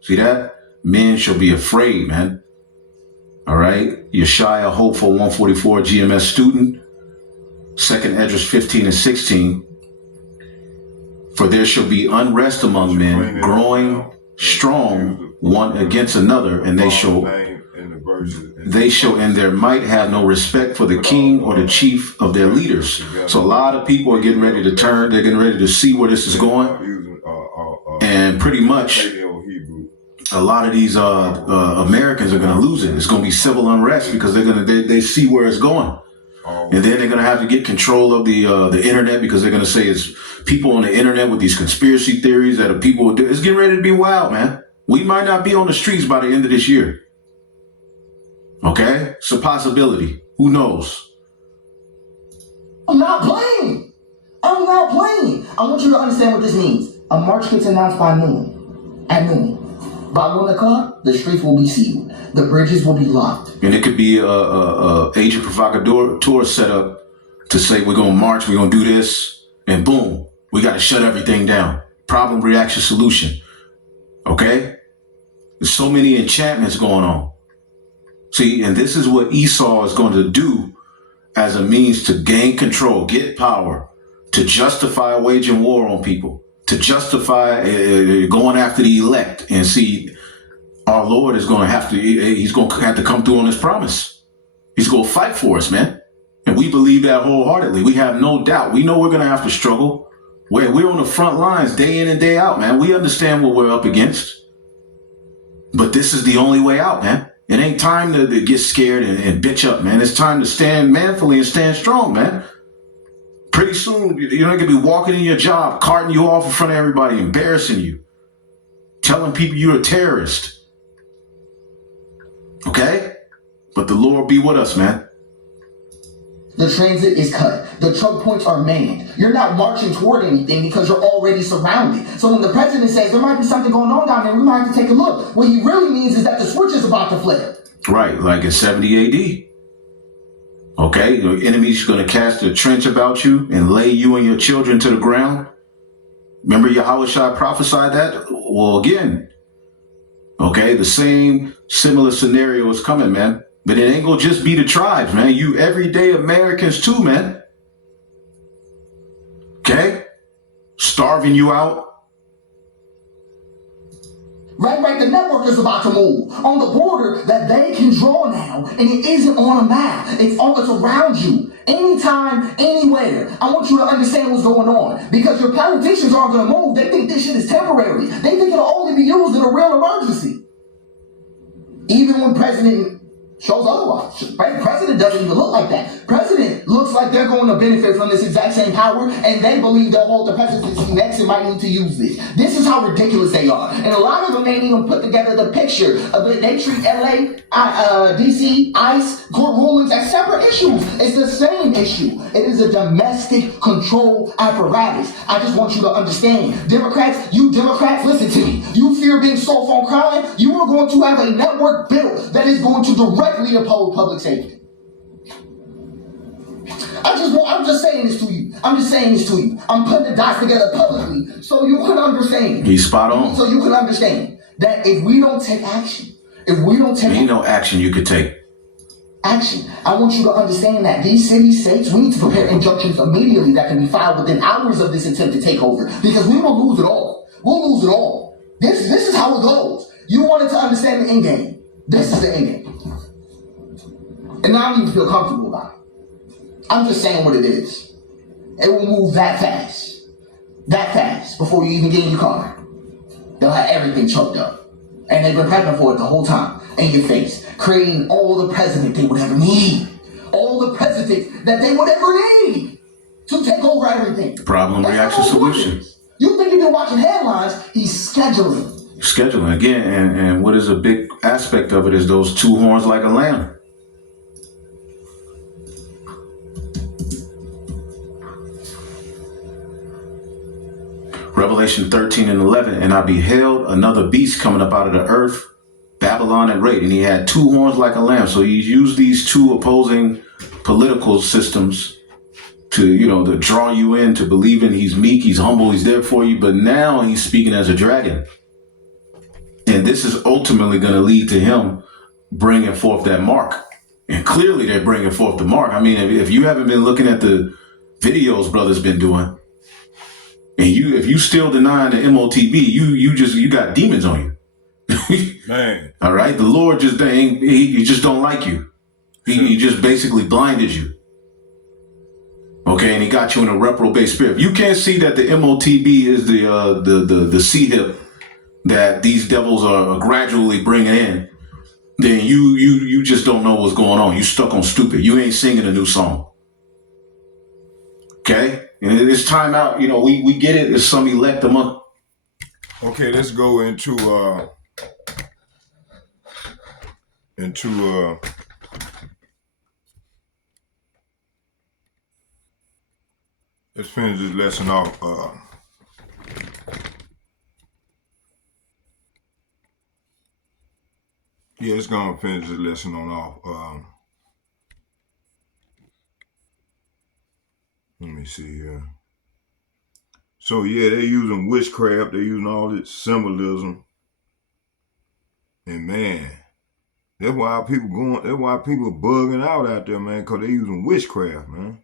See that? Men shall be afraid, man. All right. Yeshaya Hopeful 144 GMS student. 2nd Esdras 15 and 16. For there shall be unrest among men, growing strong one against another, and they shall in their might have no respect for the king or the chief of their leaders. So a lot of people are getting ready to turn. They're getting ready to see where this is going. And pretty much a lot of these Americans are going to lose it. It's going to be civil unrest because they see where it's going. And then they're going to have to get control of the internet because they're going to say it's people on the internet with these conspiracy theories that people will do. It's getting ready to be wild, man. We might not be on the streets by the end of this year. Okay? It's a possibility. Who knows? I'm not playing. I want you to understand what this means. A march gets announced by noon. At noon. By 1 o'clock, the streets will be sealed. The bridges will be locked. And it could be a agent provocateur set up to say we're going to march, we're going to do this, and boom, we got to shut everything down. Problem, reaction, solution. Okay? There's so many enchantments going on. See, and this is what Esau is going to do as a means to gain control, get power, to justify waging war on people, to justify going after the elect. And see, our Lord is going to have to come through on his promise. He's going to fight for us, man. And we believe that wholeheartedly. We have no doubt. We know we're going to have to struggle. We're on the front lines day in and day out, man. We understand what we're up against. But this is the only way out, man. It ain't time to get scared and bitch up, man. It's time to stand manfully and stand strong, man. Pretty soon, you're not going to be walking in your job, carting you off in front of everybody, embarrassing you, telling people you're a terrorist. Okay? But the Lord be with us, man. The transit is cut. The choke points are manned. You're not marching toward anything because you're already surrounded. So when the president says there might be something going on down there, we might have to take a look. What he really means is that the switch is about to flip. Right, like in 70 AD. Okay, the enemy's going to cast a trench about you and lay you and your children to the ground. Remember Yahushua prophesied that? Well, again, okay, the same similar scenario is coming, man. But it ain't going to just be the tribes, man. You everyday Americans too, man. Okay? Starving you out, Right, the network is about to move on the border that they can draw now, and it isn't on a map. It's around you, anytime, anywhere. I want you to understand what's going on because your politicians aren't going to move. They think this shit is temporary. They think it'll only be used in a real emergency. Even when president shows otherwise. Right? President doesn't even look like that. President looks like they're going to benefit from this exact same power, and they believe they'll hold the presidency next and might need to use this. This is how ridiculous they are. And a lot of them ain't even put together the picture of it. They treat LA, DC, ICE, court rulings as separate issues. It's the same issue. It is a domestic control apparatus. I just want you to understand. Democrats, listen to me. You fear being soft on crime, you are going to have a network built that is going to directly oppose public safety. I'm just saying this to you. I'm putting the dots together publicly so you can understand. He's spot on. So you can understand that if we don't take action, ain't no action you could take. Action. I want you to understand that these city states, we need to prepare injunctions immediately that can be filed within hours of this attempt to take over because we will lose it all. We'll lose it all. This is how it goes. You wanted to understand the end game. This is the end game. And I don't even feel comfortable about it. I'm just saying what it is. It will move that fast before you even get in your car. They'll have everything choked up. And they've been prepping for it the whole time in your face, creating all the president they would ever need. All the presidents that they would ever need to take over everything. Problem, reaction, solution. You think you've been watching headlines, he's scheduling. Scheduling, again, and what is a big aspect of it is those two horns like a lamb. Revelation 13 and 11, and I beheld another beast coming up out of the earth, Babylon and great, and he had two horns like a lamb. So he used these two opposing political systems to draw you in, to believe in he's meek, he's humble, he's there for you. But now he's speaking as a dragon. And this is ultimately going to lead to him bringing forth that mark. And clearly they're bringing forth the mark. I mean, if you haven't been looking at the videos brother's been doing, and if you still denying the MOTB, you got demons on you. Man. All right. The Lord he just don't like you. He just basically blinded you. Okay. And he got you in a reprobate spirit. If you can't see that the MOTB is the C-hip that these devils are gradually bringing in, then you just don't know what's going on. You stuck on stupid. You ain't singing a new song. Okay? And it's time out. We get it. It's some elect a month. Okay, let's go into let's finish this lesson off. Let's go and finish this lesson on off. Let me see here. So they're using witchcraft. They're using all this symbolism. And man, that's why people bugging out there, man, because they're using witchcraft, man.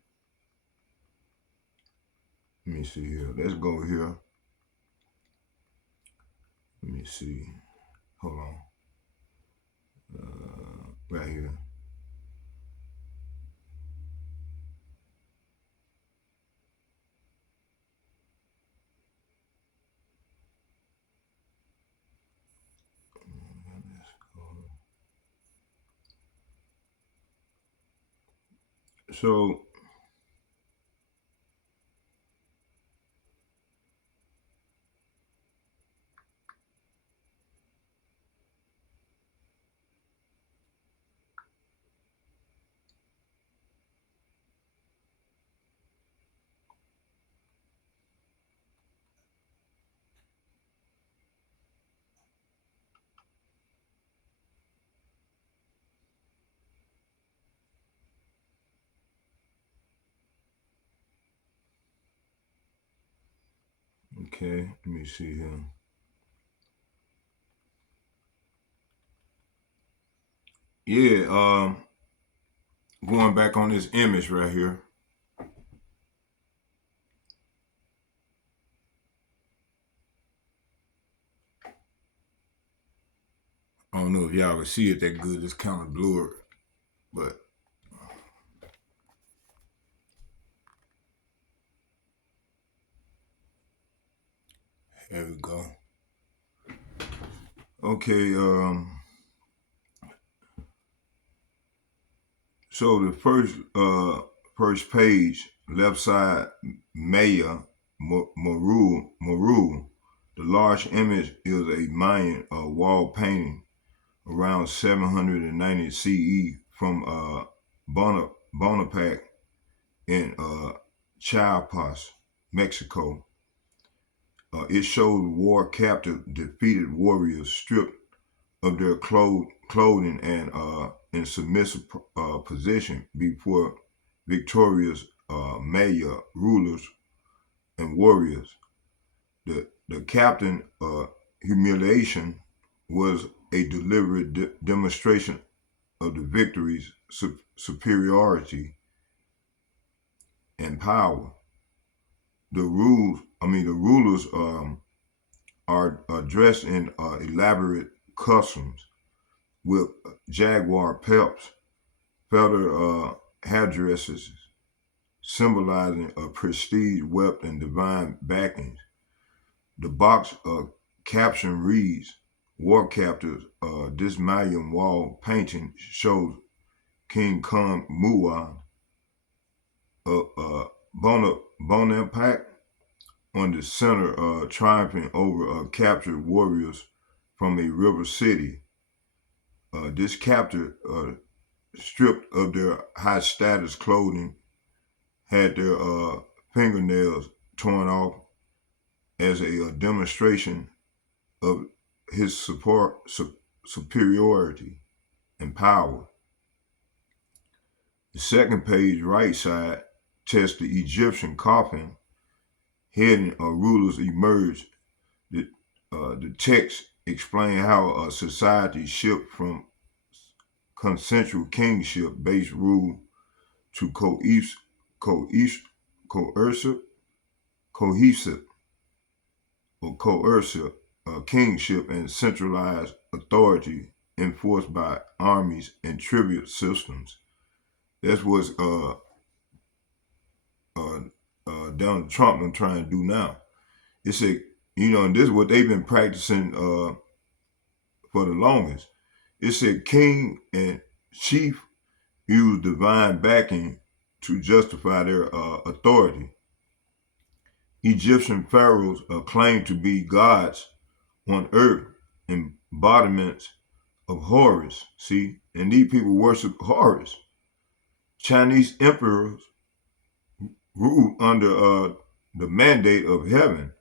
Let me see here. Let's go here. Let me see. Hold on. Right here. So okay, let me see here. Going back on this image right here. don't know if y'all can see it that good. It's kind of blurred, but there we go. Okay, so the first page, left side, Maya Maru. The large image is a Mayan wall painting around 790 CE from Bonaparte in Chiapas, Mexico. It shows war captive defeated warriors stripped of their clothing and in submissive position before victorious Maya rulers and warriors. The captain humiliation was a deliberate demonstration of the victory's superiority and power. The rulers are dressed in elaborate costumes with jaguar pelts, feather headdresses, symbolizing a prestige, wealth, and divine backings. The box caption reads, "War captives." This Mayan wall painting shows King Khan Muad Bonaparte on the center, triumphing over captured warriors from a river city. This captor, stripped of their high status clothing, had their fingernails torn off as a demonstration of his superiority and power. The second page, right side, tests the Egyptian coffin. Hidden rulers emerged. The text explain how a society shifted from consensual kingship-based rule to coercive kingship and centralized authority enforced by armies and tribute systems. That's what's Donald Trump is trying to do now. It's a, and this is what they've been practicing for the longest. It said king and chief use divine backing to justify their authority. Egyptian pharaohs claimed to be gods on earth, embodiments of Horus. See, and these people worship Horus. Chinese emperors ruled under the mandate of heaven.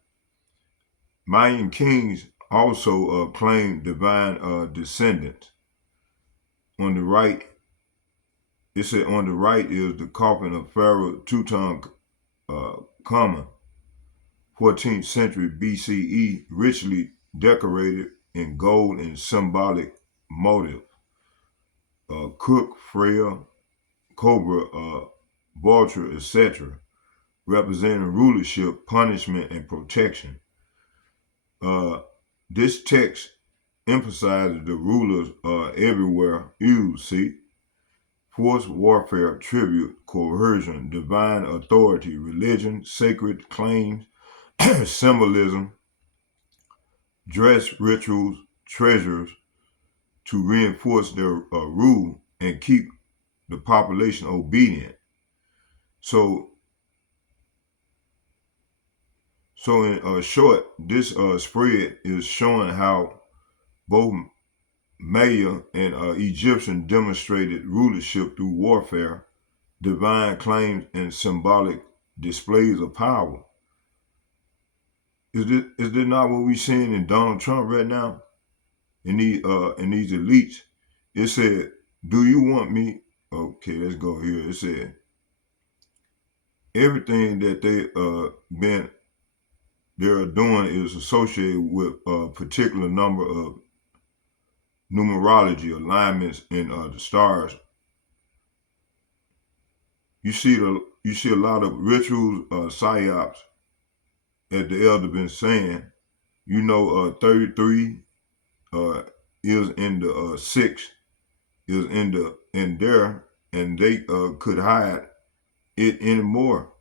Mayan kings also claimed divine descendants. On the right, it said on the right is the coffin of Pharaoh Tutankhamun, 14th century BCE, richly decorated in gold and symbolic motive. Cook, Freya, Cobra, Vulture, etc., representing rulership, punishment, and protection. This text emphasizes the rulers everywhere used, see? Force, warfare, tribute, coercion, divine authority, religion, sacred claims, symbolism, dress, rituals, treasures to reinforce their rule and keep the population obedient. So in short, this spread is showing how both Maya and Egyptian demonstrated rulership through warfare, divine claims, and symbolic displays of power. Is this not what we're seeing in Donald Trump right now? In these elites, it said, "Do you want me?" Okay, let's go here. It said everything that they're doing is associated with a particular number of numerology alignments in the stars. You see a lot of rituals, psyops, as the elder been saying. 33 is in the 6 is in there, and they could hide it anymore.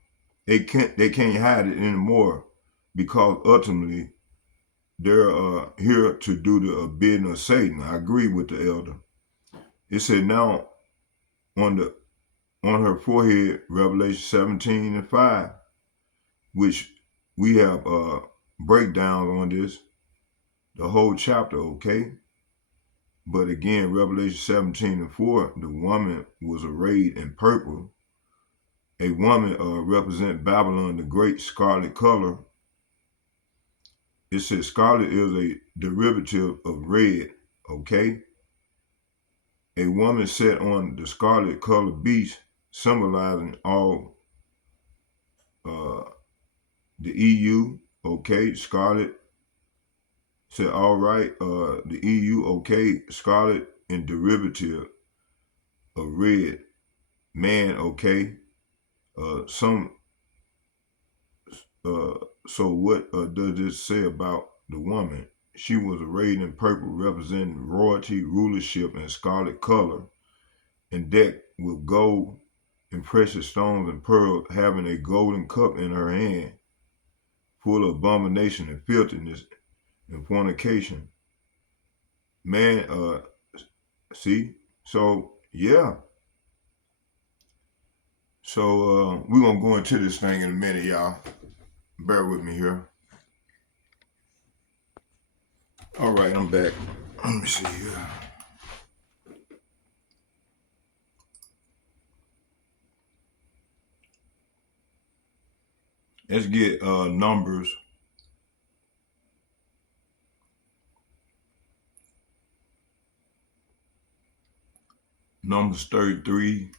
They can't hide it anymore, because ultimately they're here to do the bidding of Satan. I agree with the elder. It said now on her forehead, Revelation 17:5, which we have breakdowns on this, the whole chapter, okay? But again, Revelation 17:4, the woman was arrayed in purple. A woman represent Babylon, the great scarlet color. It says scarlet is a derivative of red, okay? A woman sat on the scarlet colored beast, symbolizing all the EU, okay? Scarlet said, all right, the EU, okay? Scarlet and derivative of red. Man, okay? So what does this say about the woman? She was arrayed in purple, representing royalty, rulership, and scarlet color, and decked with gold and precious stones and pearls, having a golden cup in her hand, full of abomination and filthiness and fornication. Man, see? So, yeah. So, we're going to go into this thing in a minute, y'all. Bear with me here. All right, I'm back. Let me see here. Let's get Numbers. Numbers 33.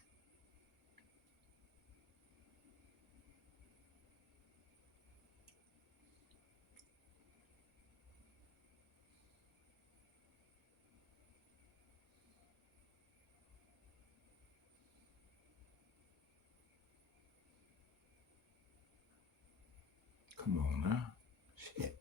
Come on now. Shit.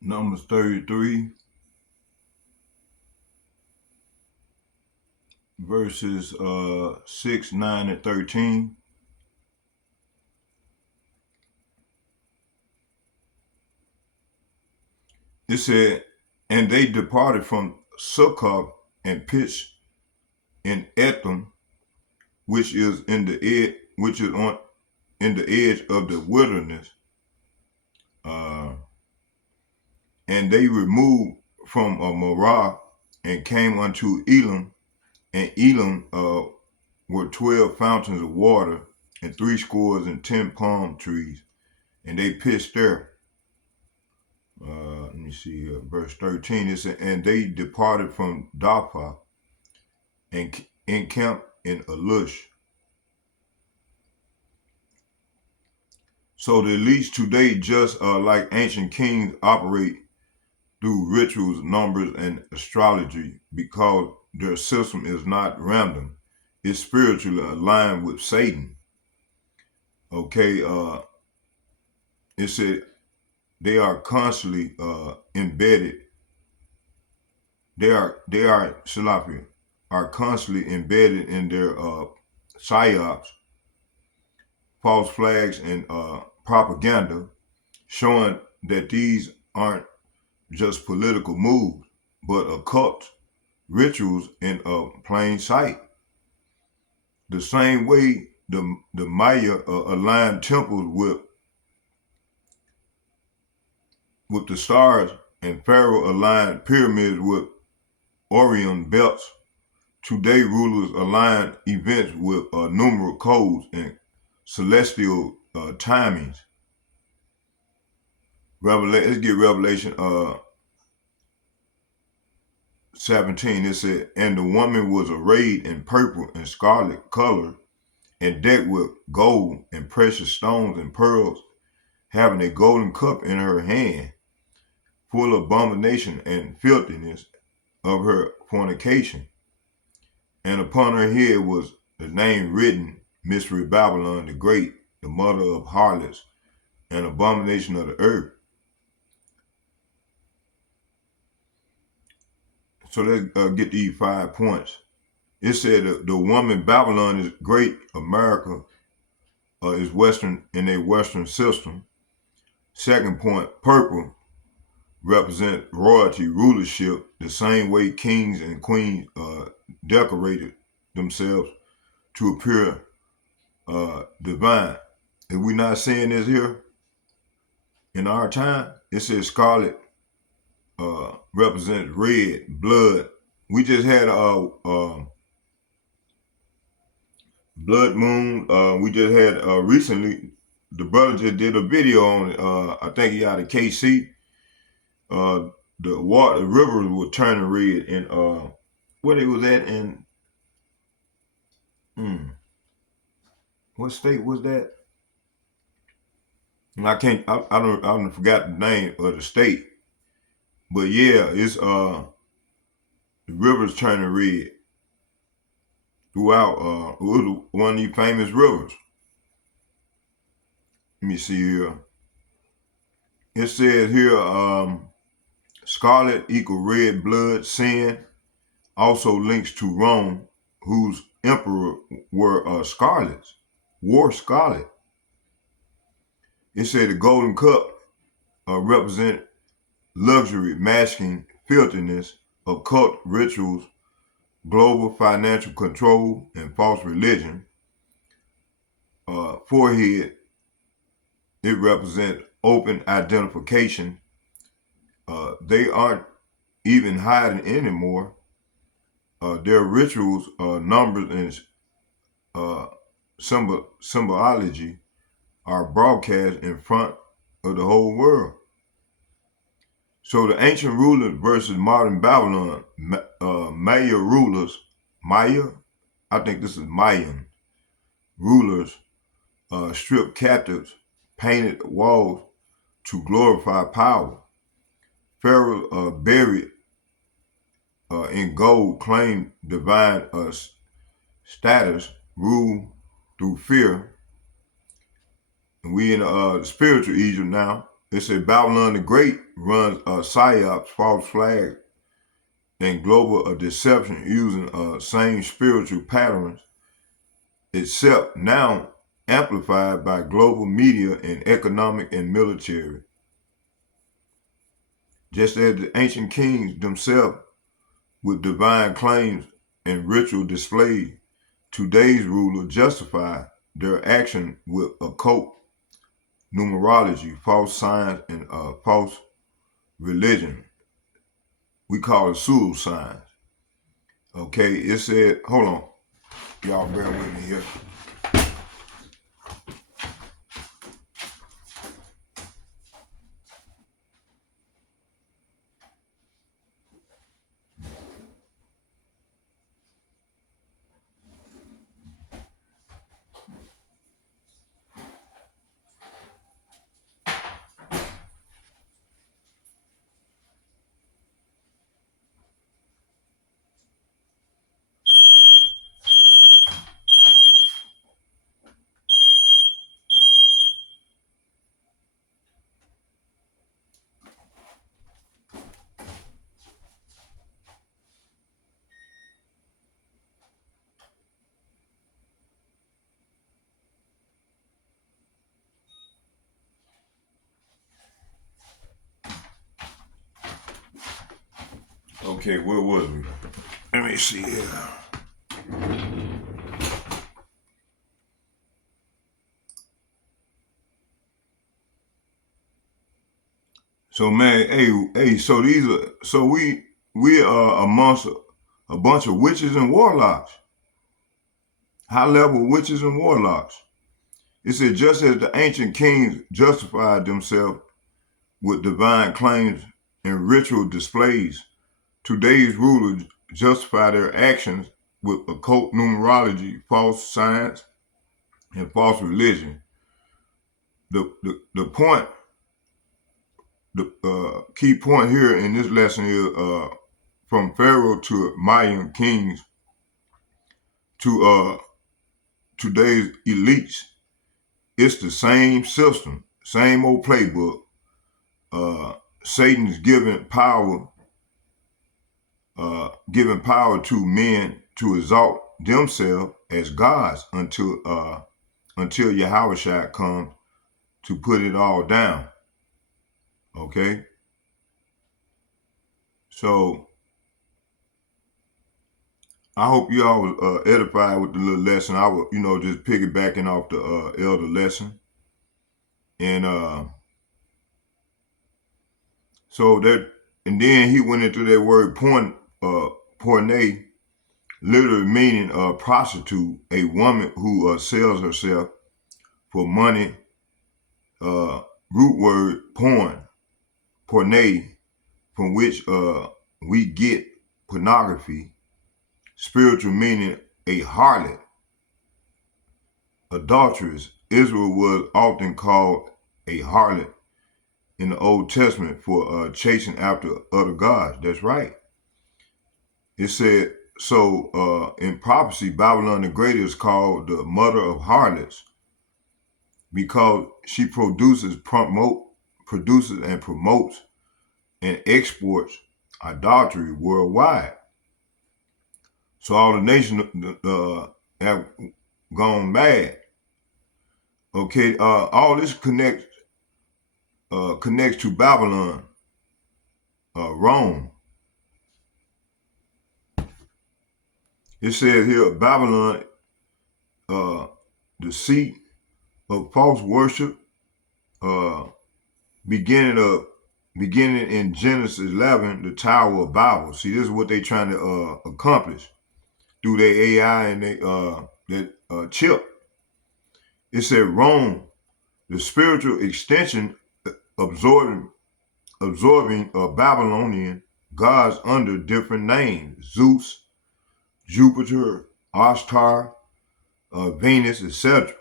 Numbers 33, verses 6, 9, and 13. It said, and they departed from Succoth and pitched in Etham, which is in the edge of the wilderness. And they removed from Morah and came unto Elam, and Elam were 12 fountains of water and 70 palm trees, and they pitched there. Let me see here, verse 13. It said, and they departed from Dapha and encamped in Alush. So the elites today, just like ancient kings, operate through rituals, numbers, and astrology, because their system is not random. It's spiritually aligned with Satan. Okay, it said they are constantly embedded. They are Salafia, are constantly embedded in their psyops, false flags, and propaganda, showing that these aren't just political moves, but occult rituals in plain sight. The same way the Maya aligned temples with the stars, and Pharaoh aligned pyramids with Orion belts, today rulers align events with numeral codes and celestial timings. Let's get Revelation 17. It said, and the woman was arrayed in purple and scarlet color, and decked with gold and precious stones and pearls, having a golden cup in her hand, full of abomination and filthiness of her fornication. And upon her head was the name written, Mystery Babylon the Great, the mother of harlots, and abomination of the earth. So let's get these 5 points. It said the woman Babylon is great. America is Western in a Western system. Second point, purple represent royalty, rulership, the same way kings and queens decorated themselves to appear divine. If we're not seeing this here in our time, it says scarlet represents red, blood. We just had blood moon. We just had recently, the brother just did a video on it. I think he out of KC. The rivers were turning red, and where they was at in what state was that? And I don't forgot the name of the state, but yeah, it's the rivers turning red throughout. It was one of these famous rivers. Let me see here. It says here, scarlet equal red blood, sin. Also links to Rome, whose emperor were scarlets, wore scarlet. It said the golden cup represent luxury, masking filthiness, occult rituals, global financial control, and false religion. Forehead, it represents open identification. They aren't even hiding anymore. Their rituals, numbers, and symbology are broadcast in front of the whole world. So the ancient rulers versus modern Babylon, Maya rulers, I think this is Mayan rulers, stripped captives, painted walls to glorify power. Pharaoh buried in gold claimed divine status, rule through fear. And we in the spiritual Egypt now. It said Babylon the Great runs psyops, false flag, and global deception using same spiritual patterns, except now amplified by global media and economic and military. Just as the ancient kings themselves with divine claims and ritual display, today's rulers justify their action with occult numerology, false signs, and false religion. We call it pseudoscience. Okay, it said, hold on, y'all bear with me here. Okay, where was we? Let me see here. So man, hey, so we are amongst a bunch of witches and warlocks. High level witches and warlocks. It said just as the ancient kings justified themselves with divine claims and ritual displays, today's rulers justify their actions with occult numerology, false science, and false religion. The the key point here in this lesson is from Pharaoh to Mayan kings to today's elites. It's the same system, same old playbook. Satan's giving power to men to exalt themselves as gods until Yahushua comes to put it all down. Okay? So I hope you all was edified with the little lesson. I was, just piggybacking off the elder lesson. And and then he went into that word porne, literally meaning a prostitute, a woman who sells herself for money. Root word porne, from which we get pornography. Spiritual meaning a harlot, adulteress. Israel was often called a harlot in the Old Testament for chasing after other gods. That's right. It said, so in prophecy, Babylon the Great is called the mother of harlots because she produces and promotes and exports idolatry worldwide. So all the nations have gone mad. Okay, all this connects to Babylon, Rome. It says here, Babylon, the seat of false worship, beginning in Genesis 11, the Tower of Babel. See, this is what they're trying to accomplish through their AI and that chip. It said Rome, the spiritual extension, absorbing Babylonian gods under different names: Zeus, Jupiter, Ashtar, Venus, etc.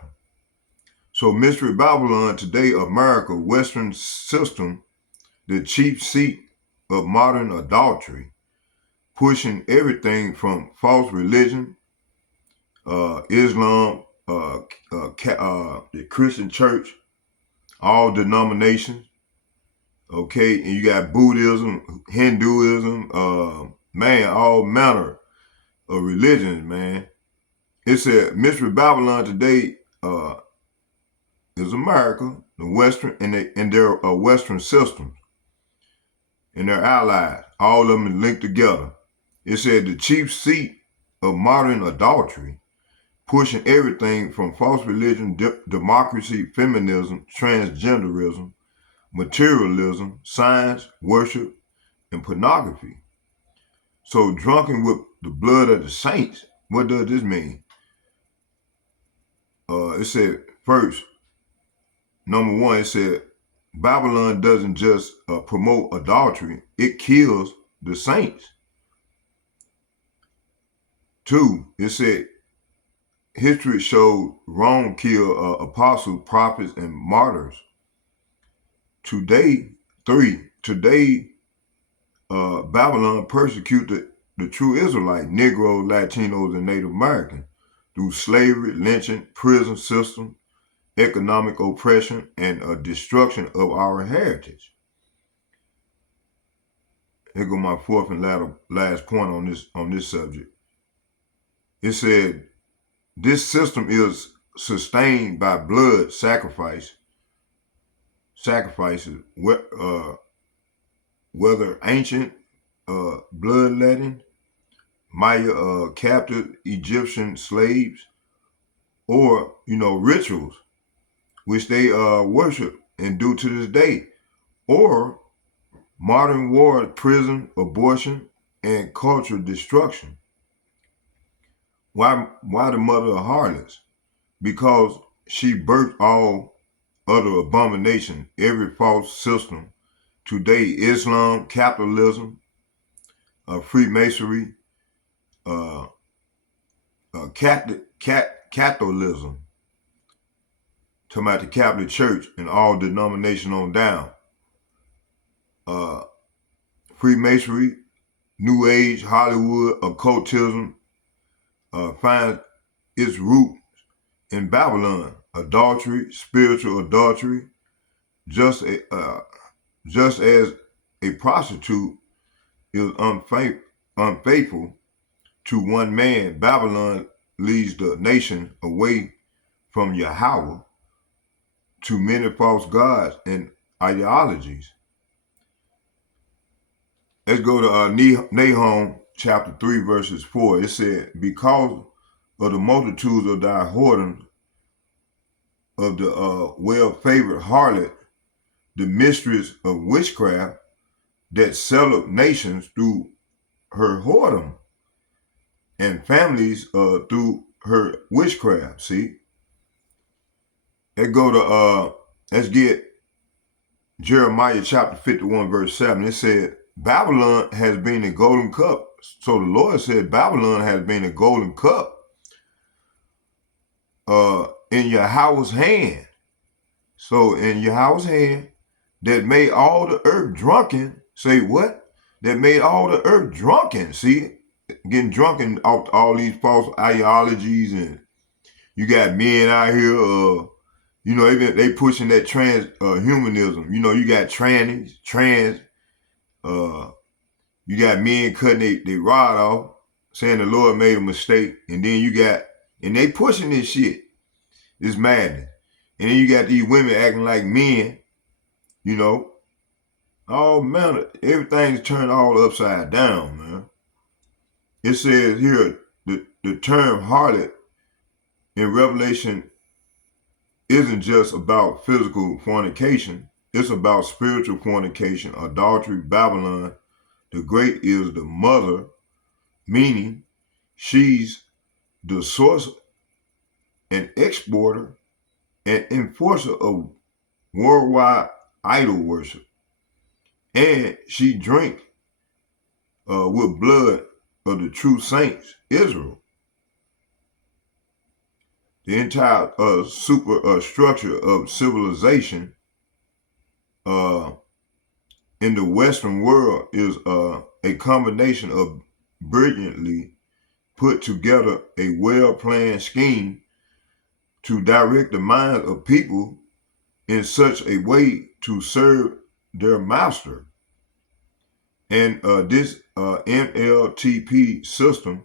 So Mystery Babylon today, America, Western system, the chief seat of modern adultery, pushing everything from false religion, Islam, the Christian church, all denominations. Okay, and you got Buddhism, Hinduism, man, all manner of religions, man. It said Mystery Babylon today is America, the Western, and their Western systems, and their allies. All of them linked together. It said the chief seat of modern adultery, pushing everything from false religion, democracy, feminism, transgenderism, materialism, science, worship, and pornography. So drunken with the blood of the saints. What does this mean? It said first, number one, it said Babylon doesn't just promote adultery, it kills the saints. Two, it said history showed Rome killed apostles, prophets, and martyrs. Today, Babylon persecuted the true Israelite, Negroes, Latinos, and Native Americans through slavery, lynching, prison system, economic oppression, and destruction of our heritage. Here go my fourth and last point on this subject. It said this system is sustained by blood sacrifices, whether ancient bloodletting, Maya captive Egyptian slaves, or rituals which they worship and do to this day, or modern war, prison, abortion, and cultural destruction. Why the mother of harlots? Because she birthed all other abomination, every false system. Today, Islam, capitalism, Freemasonry, Catholicism, talking about the Catholic Church and all denomination on down. Freemasonry, New Age, Hollywood, occultism finds its root in Babylon. Adultery, spiritual adultery, just as a prostitute is unfaithful to one man, Babylon leads the nation away from Yahweh to many false gods and ideologies. Let's go to Nahum chapter 3, verses 4. It said, because of the multitudes of thy whoredoms, of the well-favored harlot, the mistress of witchcraft, that selleth nations through her whoredom, and families through her witchcraft. See? Let's get Jeremiah chapter 51, verse 7. It said, Babylon has been a golden cup. So the Lord said Babylon has been a golden cup in Yahweh's hand. So in Yahweh's hand, that made all the earth drunken. Say what? That made all the earth drunken. See? Getting drunken off all these false ideologies, and you got men out here, they pushing that transhumanism. You got trans, you got men cutting they rod off, saying the Lord made a mistake, and then they pushing this shit. It's madness. And then you got these women acting like men, Oh man, everything's turned all upside down, man. It says here, the term harlot in Revelation isn't just about physical fornication. It's about spiritual fornication, adultery. Babylon the Great is the mother, meaning she's the source and exporter and enforcer of worldwide idol worship. And she drank with blood of the true saints, Israel. The entire structure of civilization in the Western world is a combination of brilliantly put together a well-planned scheme to direct the minds of people in such a way to serve their master. And this NLTP system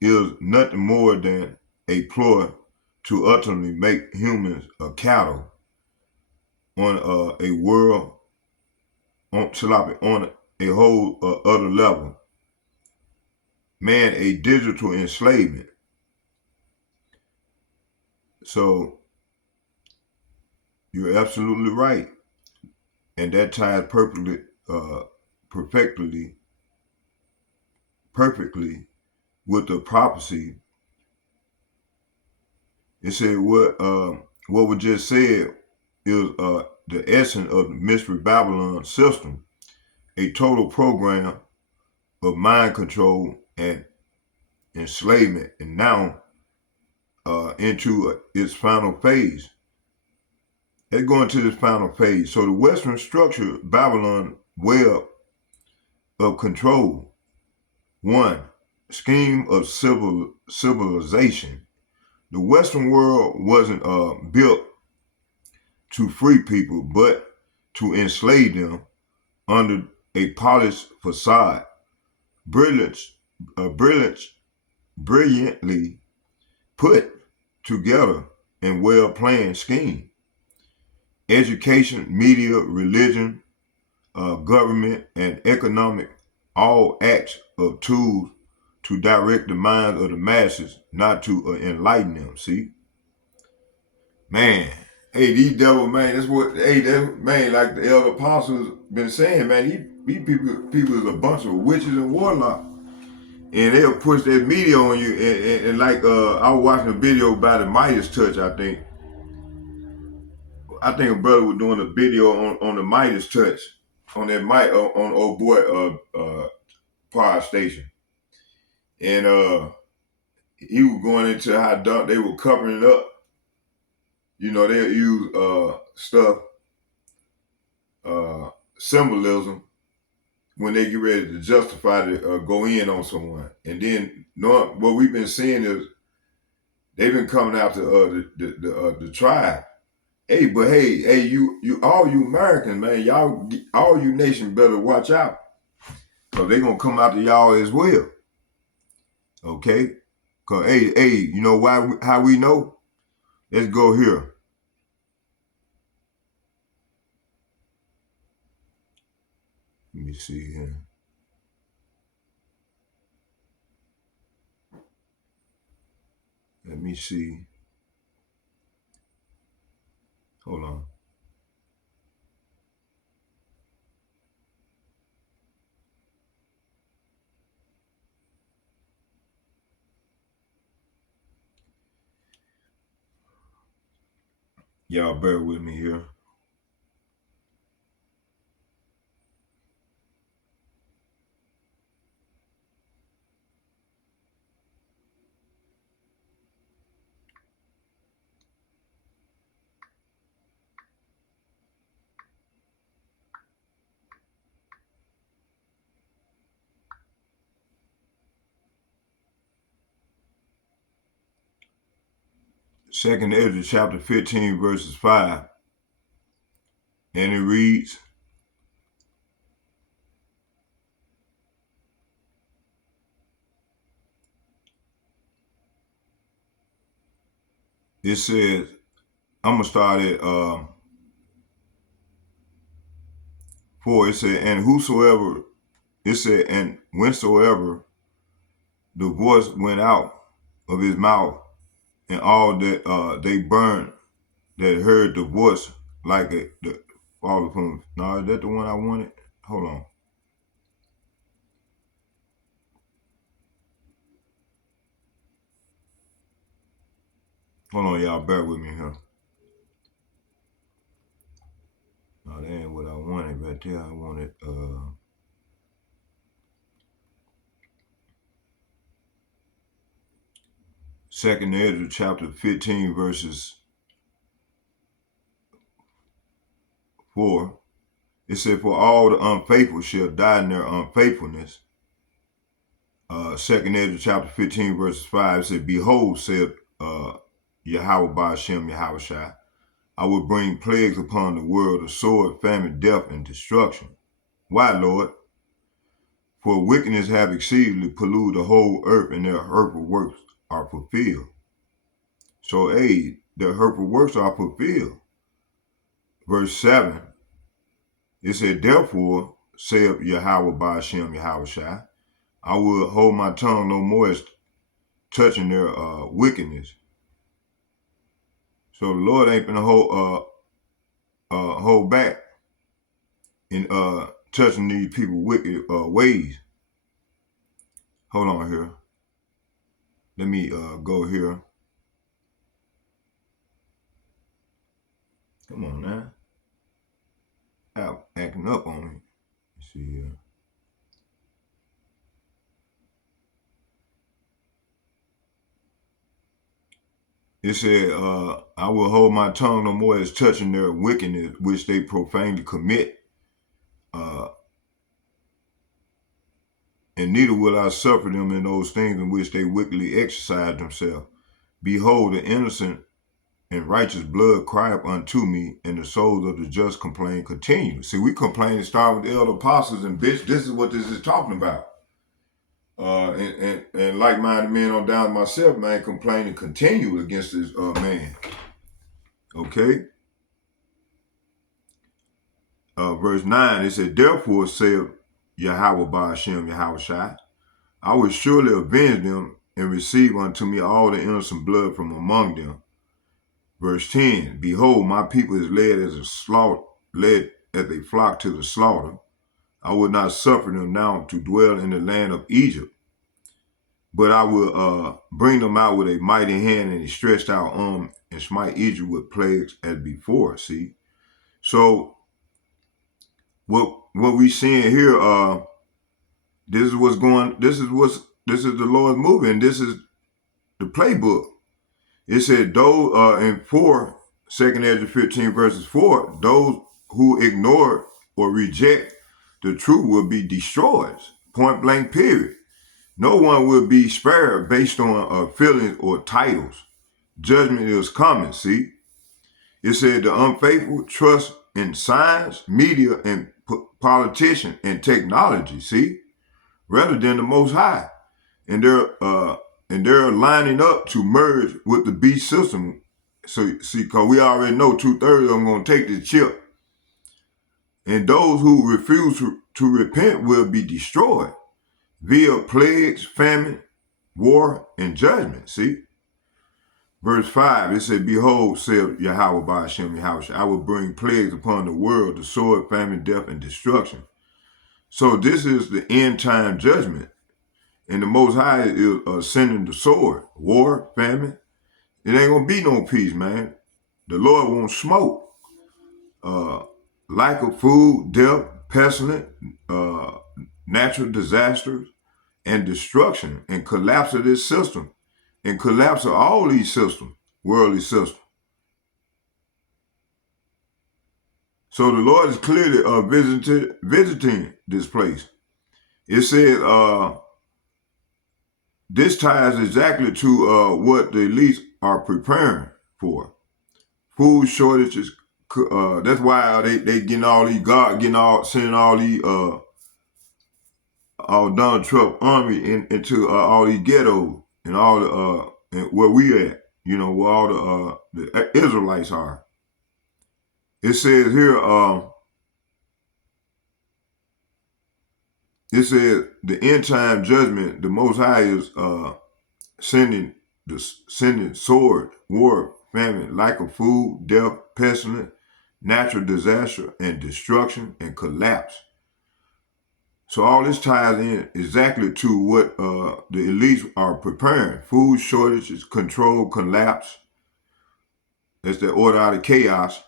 is nothing more than a ploy to utterly make humans a cattle on a world, on a whole other level. Man, a digital enslavement. So you're absolutely right. And that ties perfectly with the prophecy. It said what was just said is the essence of the Mystery Babylon system, a total program of mind control and enslavement, and now into its final phase. Let's go into this final phase. So the Western structure, Babylon web of control. 1. Scheme of civilization. The Western world wasn't built to free people, but to enslave them under a polished facade. Brilliantly put together and well-planned scheme. Education, media, religion, government, and economic, all acts of tools to direct the minds of the masses, not to enlighten them. See, man, hey, these devil, man, that's like the elder apostles been saying, man, these people is a bunch of witches and warlocks, and they'll push that media on you, and like I was watching a video by the Midas Touch, I think a brother was doing a video on the Midas Touch, on that mic, on old boy power station. And he was going into how dark they were covering it up. They'll use stuff symbolism when they get ready to justify to go in on someone. And then what we've been seeing is they've been coming after the tribe. Hey, but hey, you all you Americans, man, y'all, all you nations better watch out, cause they gonna come after y'all as well. Okay, cause hey, you know why? How we know? Let's go here. Let me see here. Let me see. Hold on. Y'all bear with me here. Second Ezra chapter 15 verses 5. And it reads, it says, I'm gonna start at 4. It said, and whosoever, it said, and whensoever the voice went out of his mouth, and all that they burned that heard the voice like the fall from. No, is that the one I wanted? Hold on. Hold on, y'all. Bear with me here. No, that ain't what I wanted right there. I wanted Second Ezra chapter 15 verses 4. It said, for all the unfaithful shall die in their unfaithfulness. Second Ezra chapter 15 verses 5 said, behold, said Yahweh Ba'ashem Yahweh Shai, I will bring plagues upon the world, a sword, famine, death, and destruction. Why, Lord? For wickedness have exceedingly polluted the whole earth, and their hurtful works are fulfilled. So, their hurtful works are fulfilled. Verse 7, it said, therefore, saith Yahweh Ba'ashem Yahweh Shai, I will hold my tongue no more as touching their wickedness. So the Lord ain't gonna hold back in touching these people wicked ways. Hold on here. Let me go here. Come on now. Stop acting up on me. Let's see here. It said, I will hold my tongue no more as touching their wickedness, which they profanely commit. And neither will I suffer them in those things in which they wickedly exercise themselves. Behold, the innocent and righteous blood cry up unto me, and the souls of the just complain continue. See, we complain to start with the elder apostles, and bitch, this is what this is talking about. And like-minded men on down to myself, man, complain and continue against this man. Okay? Verse 9, it said, therefore saith Yahweh Ba'ashem Yahweh Shai, I will surely avenge them and receive unto me all the innocent blood from among them. Verse 10, behold, my people is led as a flock to the slaughter. I will not suffer them now to dwell in the land of Egypt, but I will bring them out with a mighty hand and a stretched out arm, and smite Egypt with plagues as before. See? So what we seeing here, this is the Lord's moving. This is the playbook. It said, those in 4, 2 Ezra 15 verses 4, those who ignored or reject the truth will be destroyed. Point blank, period. No one will be spared based on feelings or titles. Judgment is coming, see? It said the unfaithful trust in science, media, and politicians and technology, see? Rather than the Most High. And they're lining up to merge with the beast system. So see, because we already know 2/3 of them going to take the chip. And those who refuse to repent will be destroyed via plagues, famine, war, and judgment. See? Verse 5, it said, Behold, said Yahweh by Hashem Yahweh, I will bring plagues upon the world, the sword, famine, death, and destruction. So this is the end time judgment. And the Most High is sending the sword, war, famine. It ain't going to be no peace, man. The Lord won't smoke. Lack of food, death, pestilence, natural disasters, and destruction, and collapse of this system, and collapse of all these systems, worldly systems. So the Lord is clearly visiting this place. It said this ties exactly to what the elites are preparing for. Food shortages. That's why they getting all these sending all these all Donald Trump army into all these ghettos and all the where we at, where all the Israelites are. It says here, it says the end time judgment, the Most High is sending sword, war, famine, lack of food, death, pestilence, natural disaster, and destruction and collapse. So all this ties in exactly to what the elites are preparing. Food shortages, control, collapse. That's the order out of chaos.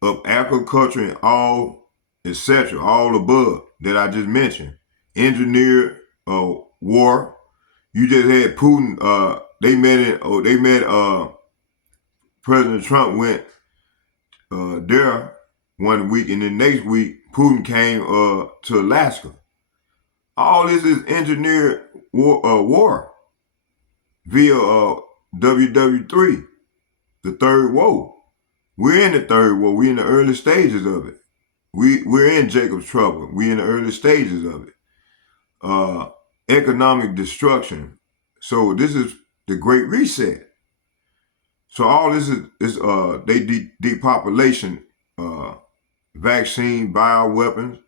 Of agriculture and all, etc., all above that I just mentioned. Engineered war. You just had Putin. They met President Trump went there 1 week, and then next week Putin came to Alaska. All this is engineered war via WW3, the third woe. We're in the third woe. We're in the early stages of it. We're in Jacob's trouble. We're in the early stages of it. Economic destruction. So this is the Great Reset. So all this is depopulation, vaccine, bioweapons.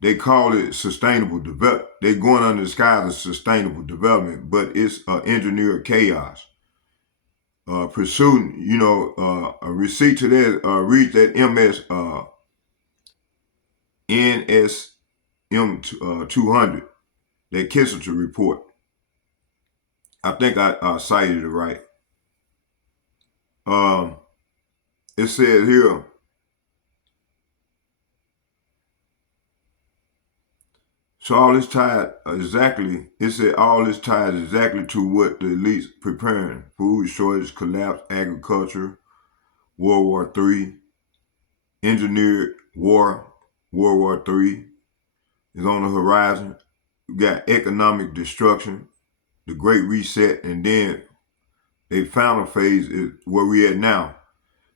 They call it sustainable development. They're going under the skies of sustainable development, but it's engineered chaos. Pursuing, a receipt to that, read that NSM 200, that Kissinger report. I think I cited it right. It says here, so all this ties exactly, it said all this ties exactly to what the elites preparing. Food shortage, collapse, agriculture, World War III, engineered war, World War III is on the horizon. We got economic destruction, the Great Reset, and then a final phase is where we at now,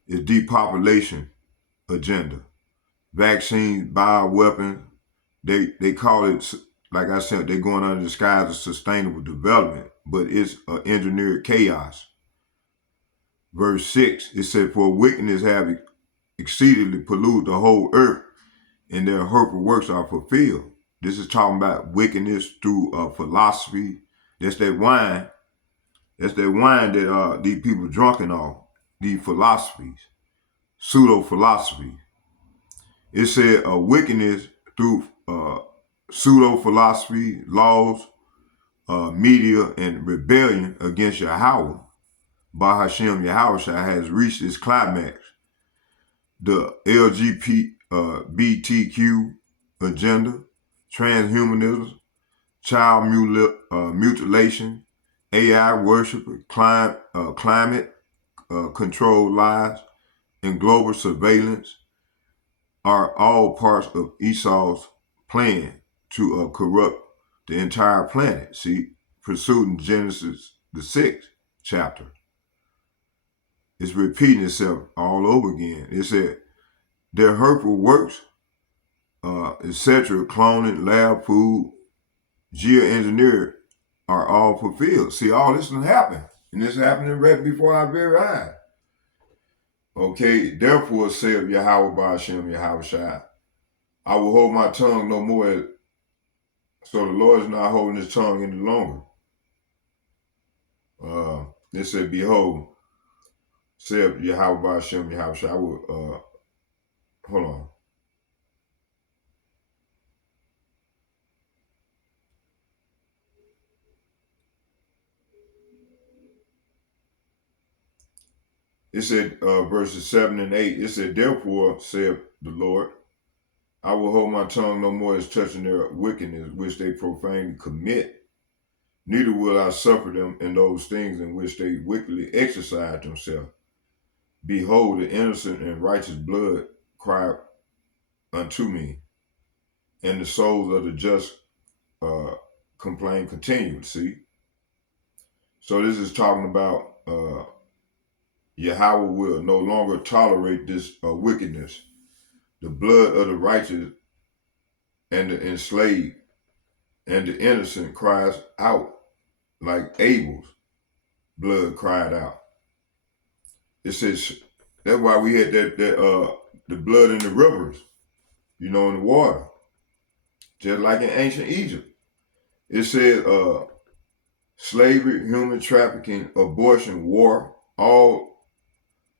is depopulation agenda. Vaccines, bioweapons, they call it, like I said, they're going under the skies of sustainable development, but it's engineered chaos. Verse 6, it said, for wickedness have exceedingly polluted the whole earth, and their hurtful works are fulfilled. This is talking about wickedness through philosophy. That's that wine. That's that wine that these people drunken off. These philosophies, pseudo philosophy. It said wickedness through pseudo philosophy, laws, media, and rebellion against Yahweh. By Hashem Yahweh has reached its climax. The LGBTQ agenda, transhumanism, child mutilation, AI worship, climate control lies, and global surveillance are all parts of Esau's plan to corrupt the entire planet. See, pursued in Genesis, the 6th chapter. It's repeating itself all over again. It said, their hurtful works, etc., cloning, lab food, geoengineered, are all fulfilled. See, all this can happen. And it's happening right before our very eyes. Okay, therefore, saith Yahweh Ba'ashem Yahweh Shai, I will hold my tongue no more. So the Lord is not holding his tongue any longer. It said, behold, saith Yahweh Ba'ashem Yahweh Shai. I will, hold on. It said, verses 7 and 8, it said, therefore, saith the Lord, I will hold my tongue no more as touching their wickedness, which they profanely commit. Neither will I suffer them in those things in which they wickedly exercise themselves. Behold, the innocent and righteous blood cry unto me, and the souls of the just complain continued. See? So this is talking about Yahweh will no longer tolerate this wickedness. The blood of the righteous and the enslaved and the innocent cries out like Abel's blood cried out. It says that's why we had that the blood in the rivers, in the water, just like in ancient Egypt. It said slavery, human trafficking, abortion, war, all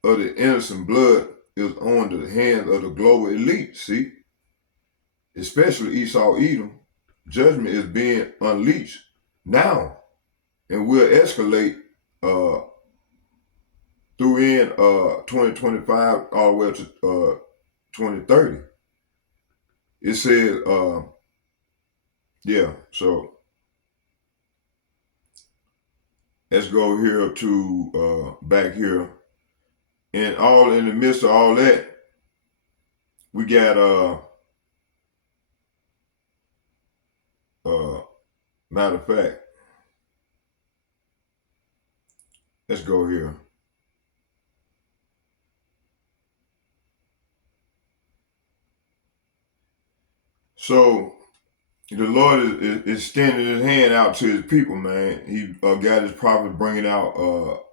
of the innocent blood is on the hands of the global elite. See, especially Esau, Edom, judgment is being unleashed now, and will escalate through in 2025 all the way up to 2030. It said, so let's go here to back here. And all in the midst of all that, we got matter of fact, let's go here. So the Lord is extending his hand out to his people, man. He got his prophet bringing out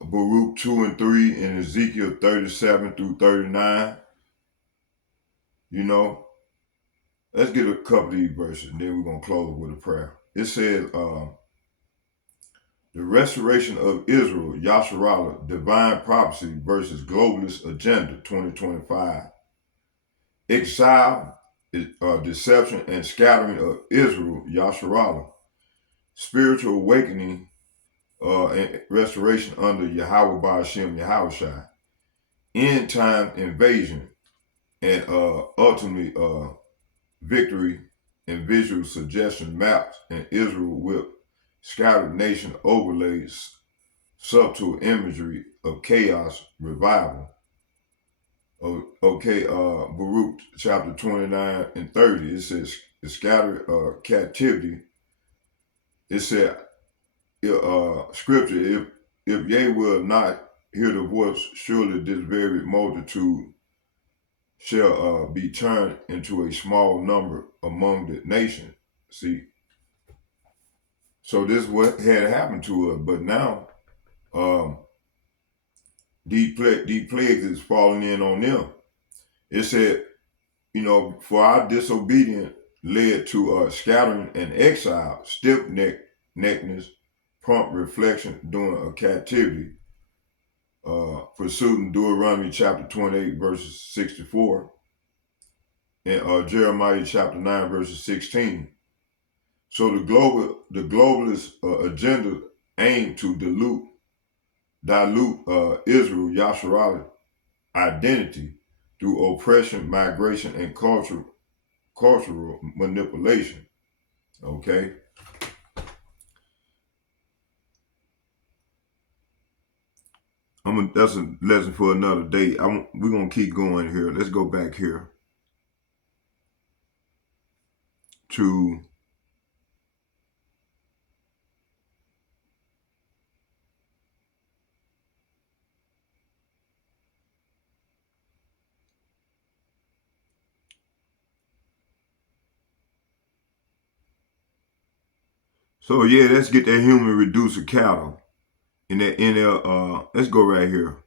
Baruch 2 and 3 and Ezekiel 37 through 39. Let's get a couple of these verses, and then we're going to close with a prayer. It says, the restoration of Israel, Yasharallah, divine prophecy versus globalist agenda 2025. Exile, deception, and scattering of Israel, Yasharallah. Spiritual awakening and restoration under Yahweh Ba'ashem Yahweh Shai. End time invasion and ultimately victory and visual suggestion maps and Israel whip scattered nation overlays subtle imagery of chaos revival. Baruch chapter 29 and 30, it says the scattered captivity. It said scripture, if ye will not hear the voice, surely this very multitude shall be turned into a small number among the nations. See, so this is what had happened to us, but now these plagues is falling in on them. It said, for our disobedience led to scattering and exile, stiff-neckedness, prompt reflection during a captivity, pursuing Deuteronomy chapter 28 verses 64, and Jeremiah chapter 9 verses 16. So the globalist agenda aimed to dilute Israel Yasharallah identity through oppression, migration, and cultural manipulation. Okay. That's a lesson for another day. We're gonna keep going here. Let's go back here to so yeah, let's get that human reducer cattle in that NL. Let's go right here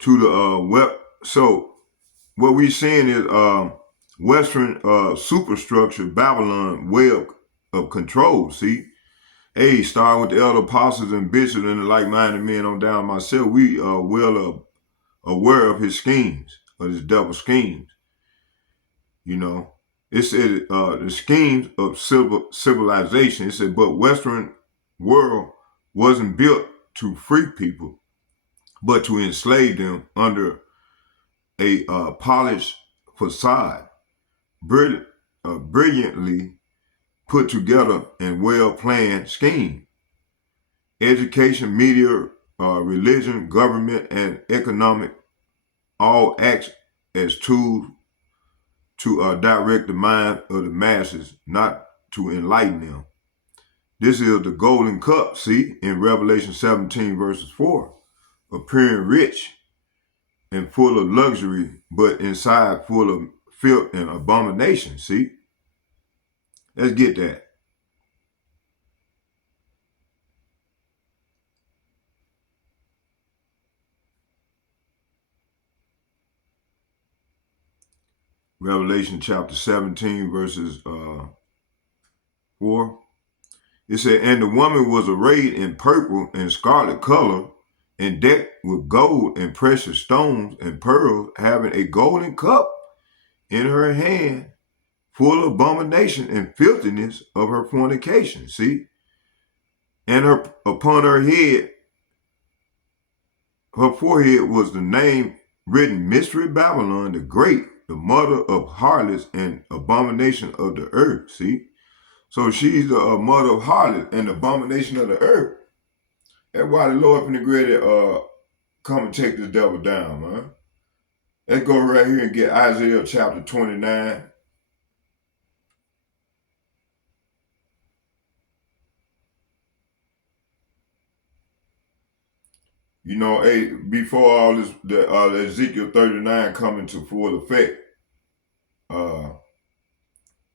to the web. So what we seeing is Western superstructure Babylon web of control. See, hey, starting with the elder apostles and bishops and the like-minded men on down myself, we are well aware of his schemes, of his double schemes. You know, it said the schemes of civilization. It said, but Western world wasn't built to free people, but to enslave them under a polished facade, brilliantly put together and well-planned scheme. Education, media, religion, government, and economic all act as tools to direct the mind of the masses, not to enlighten them. This is the golden cup, see, in Revelation 17 verses 4, appearing rich and full of luxury, but inside full of filth and abomination, see? Let's get that. Revelation chapter 17 verses 4. It said, and the woman was arrayed in purple and scarlet color, and decked with gold and precious stones and pearls, having a golden cup in her hand, full of abomination and filthiness of her fornication. See? And upon her head, her forehead was the name written, Mystery Babylon the Great, the mother of harlots and abomination of the earth. See? So she's the mother of harlot and abomination of the earth. That's why the Lord finna ready come and take this devil down, man. Let's go right here and get Isaiah chapter 29. You know, hey, before all this, the Ezekiel 39 coming to full effect,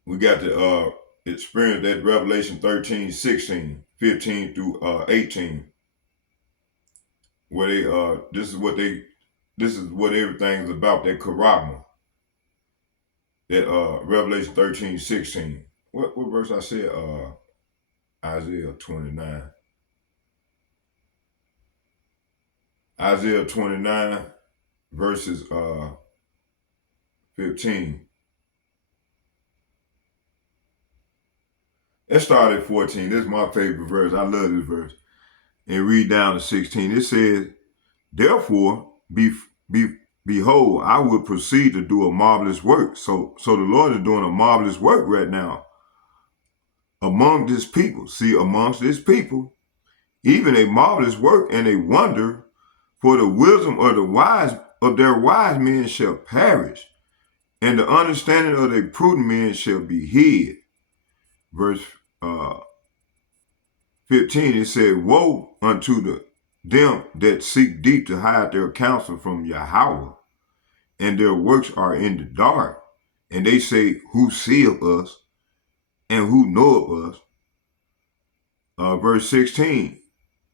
we got to experience that Revelation 13, 16, 15 through 18, where this is what everything's about, that karama, that Revelation 13, 16. What verse I said? Isaiah 29. Isaiah 29 verses 15. Let's start at 14. This is my favorite verse. I love this verse. And read down to 16. It says, therefore, behold, I will proceed to do a marvelous work. So the Lord is doing a marvelous work right now among this people. See, amongst this people, even a marvelous work and a wonder, for the wisdom of their wise men shall perish, and the understanding of their prudent men shall be hid. Verse 15, it said, woe unto them that seek deep to hide their counsel from Yahweh, and their works are in the dark. And they say, who seeth us, and who knoweth us? Verse 16,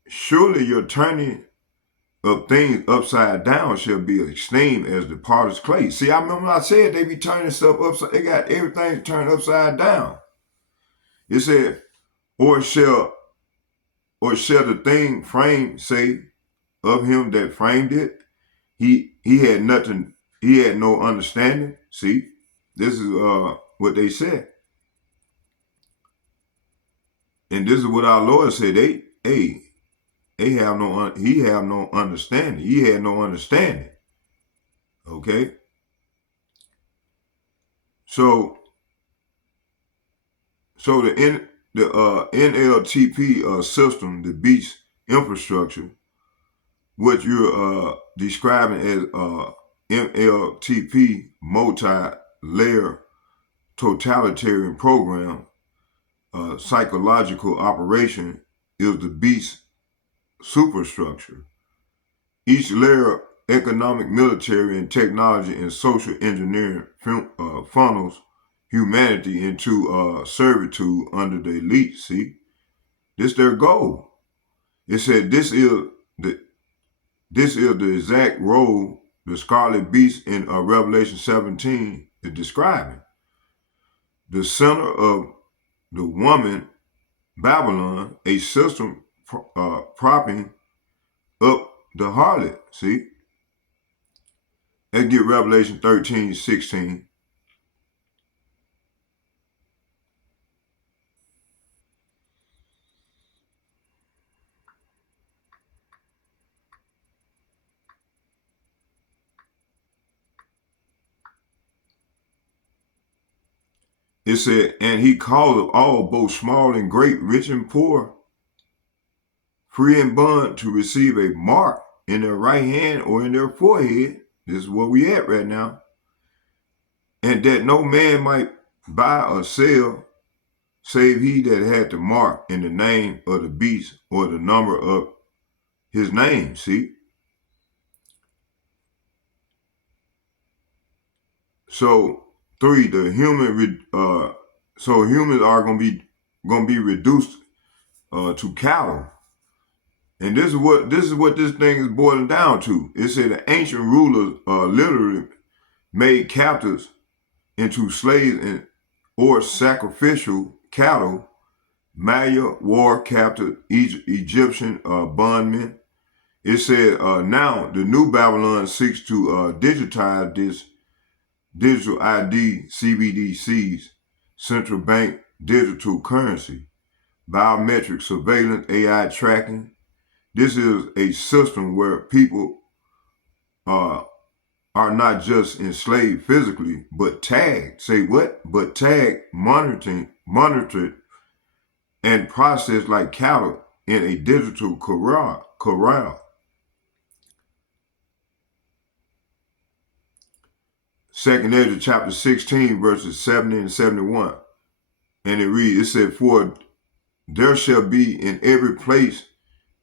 surely your turning of things upside down shall be esteemed as the potter's clay. See, I remember I said they be turning stuff upside, they got everything turned upside down. It said, or shall the thing framed say of him that framed it, he had nothing, he had no understanding. See, this is what they said. And this is what our Lord said. He have no understanding. He had no understanding. Okay. So the NLTP system, the beast infrastructure, what you're describing as MLTP, multi-layer totalitarian program, psychological operation, is the beast superstructure. Each layer, economic, military, and technology and social engineering funnels humanity into servitude under the elite. See, this their goal. It said this is the exact role the scarlet beast in Revelation 17 is describing. The center of the woman Babylon, a system propping up the harlot. See, let's get Revelation 13:16. It said, and he called all, both small and great, rich and poor, free and bond, to receive a mark in their right hand or in their forehead. This is where we at right now. And that no man might buy or sell save he that had the mark in the name of the beast or the number of his name. See? So 3, the human, so humans are gonna be reduced to cattle. And this is what this thing is boiling down to. It said the ancient rulers literally made captives into slaves or sacrificial cattle. Maya, war captive, Egyptian bondmen. It said now the new Babylon seeks to digitize this digital ID, CBDCs, central bank digital currency, biometric surveillance, AI tracking. This is a system where people are not just enslaved physically, but tagged. Say what? But tagged, monitored, and processed like cattle in a digital corral. Second Ezra chapter 16, verses 70 and 71. And it reads, it said, for there shall be in every place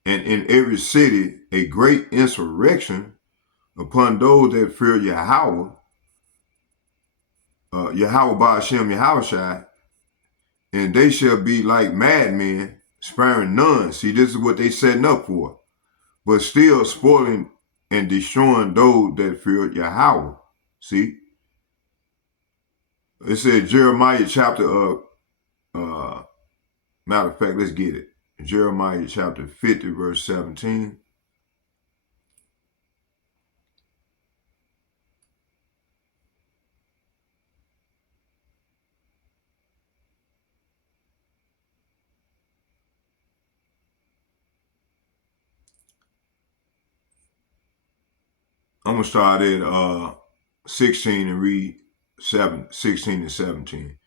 and in every city a great insurrection upon those that fear Yahweh, Yahweh Ba'ashem Yahushai, and they shall be like madmen, sparing none. See, this is what they setting up for, but still spoiling and destroying those that fear Yahweh. See, it said Jeremiah chapter matter of fact, let's get it. Jeremiah chapter 50, verse 17. I'm gonna start at 16 and read 16 and 17.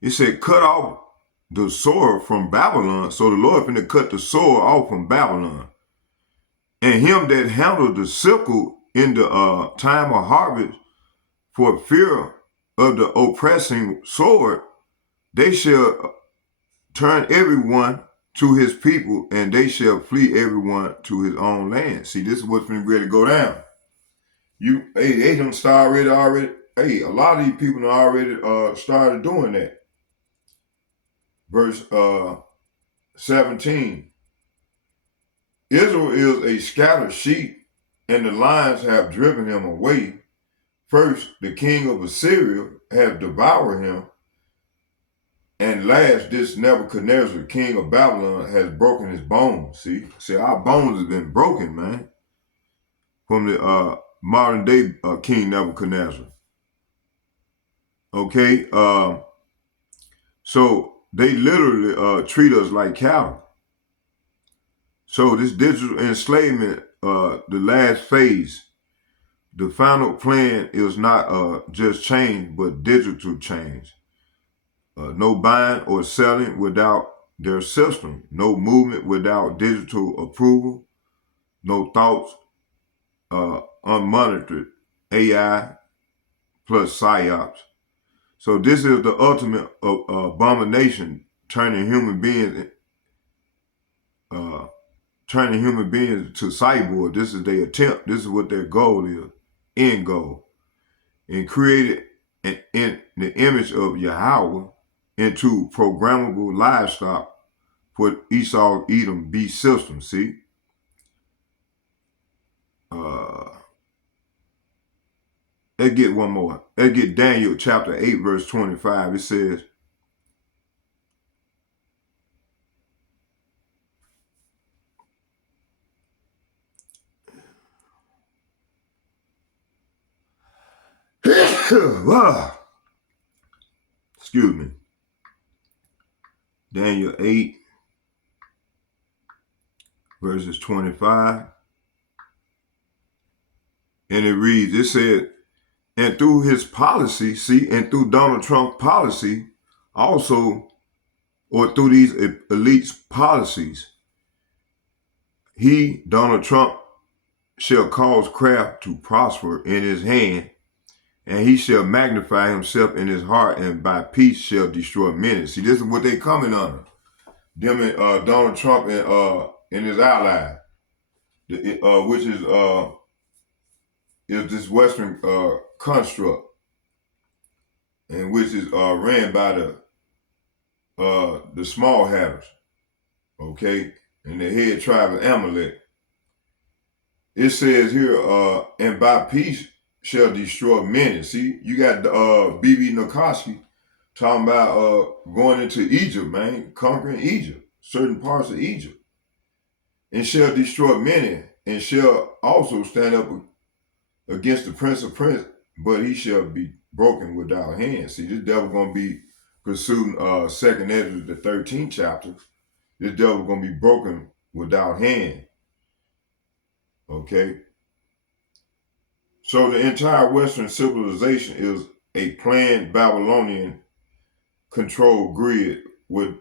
It said, cut off the sword from Babylon. So the Lord finna cut the sword off from Babylon. And him that handled the sickle in the time of harvest, for fear of the oppressing sword, they shall turn everyone to his people, and they shall flee everyone to his own land. See, this is what's finna ready to go down. They done start already. Hey, a lot of these people already started doing that. Verse 17. Israel is a scattered sheep, and the lions have driven him away. First, the king of Assyria have devoured him, and last, this Nebuchadnezzar, king of Babylon, has broken his bones. See, our bones have been broken, man, from the modern day King Nebuchadnezzar. Okay, so they literally treat us like cattle. So this digital enslavement, the last phase, the final plan is not just change, but digital change. No buying or selling without their system. No movement without digital approval. No thoughts unmonitored AI plus psyops. So this is the ultimate abomination, turning human beings to cyborg. This is their attempt. This is what their goal is, end goal, and created in the image of Yahweh into programmable livestock for Esau Edom beast system. See, let's get one more. Let's get Daniel chapter 8 verse 25. It says, excuse me, Daniel 8 verses 25, and it reads, it said, and through his policy, see, and through Donald Trump's policy also, or through these elites' policies, he, Donald Trump, shall cause craft to prosper in his hand, and he shall magnify himself in his heart, and by peace shall destroy many. See, this is what they coming under. Them and Donald Trump and his ally, which is this Western construct, and which is ran by the small hatters, okay, and the head tribe of Amalek. It says here, and by peace shall destroy many. See, you got B.B. Nikoski talking about going into Egypt, man, conquering Egypt, certain parts of Egypt, and shall destroy many, and shall also stand up against the prince of prince, but he shall be broken without hands. See, this devil gonna be pursuing 2nd Ezra, the 13th chapter. This devil gonna be broken without hand. Okay. So the entire Western civilization is a planned Babylonian control grid with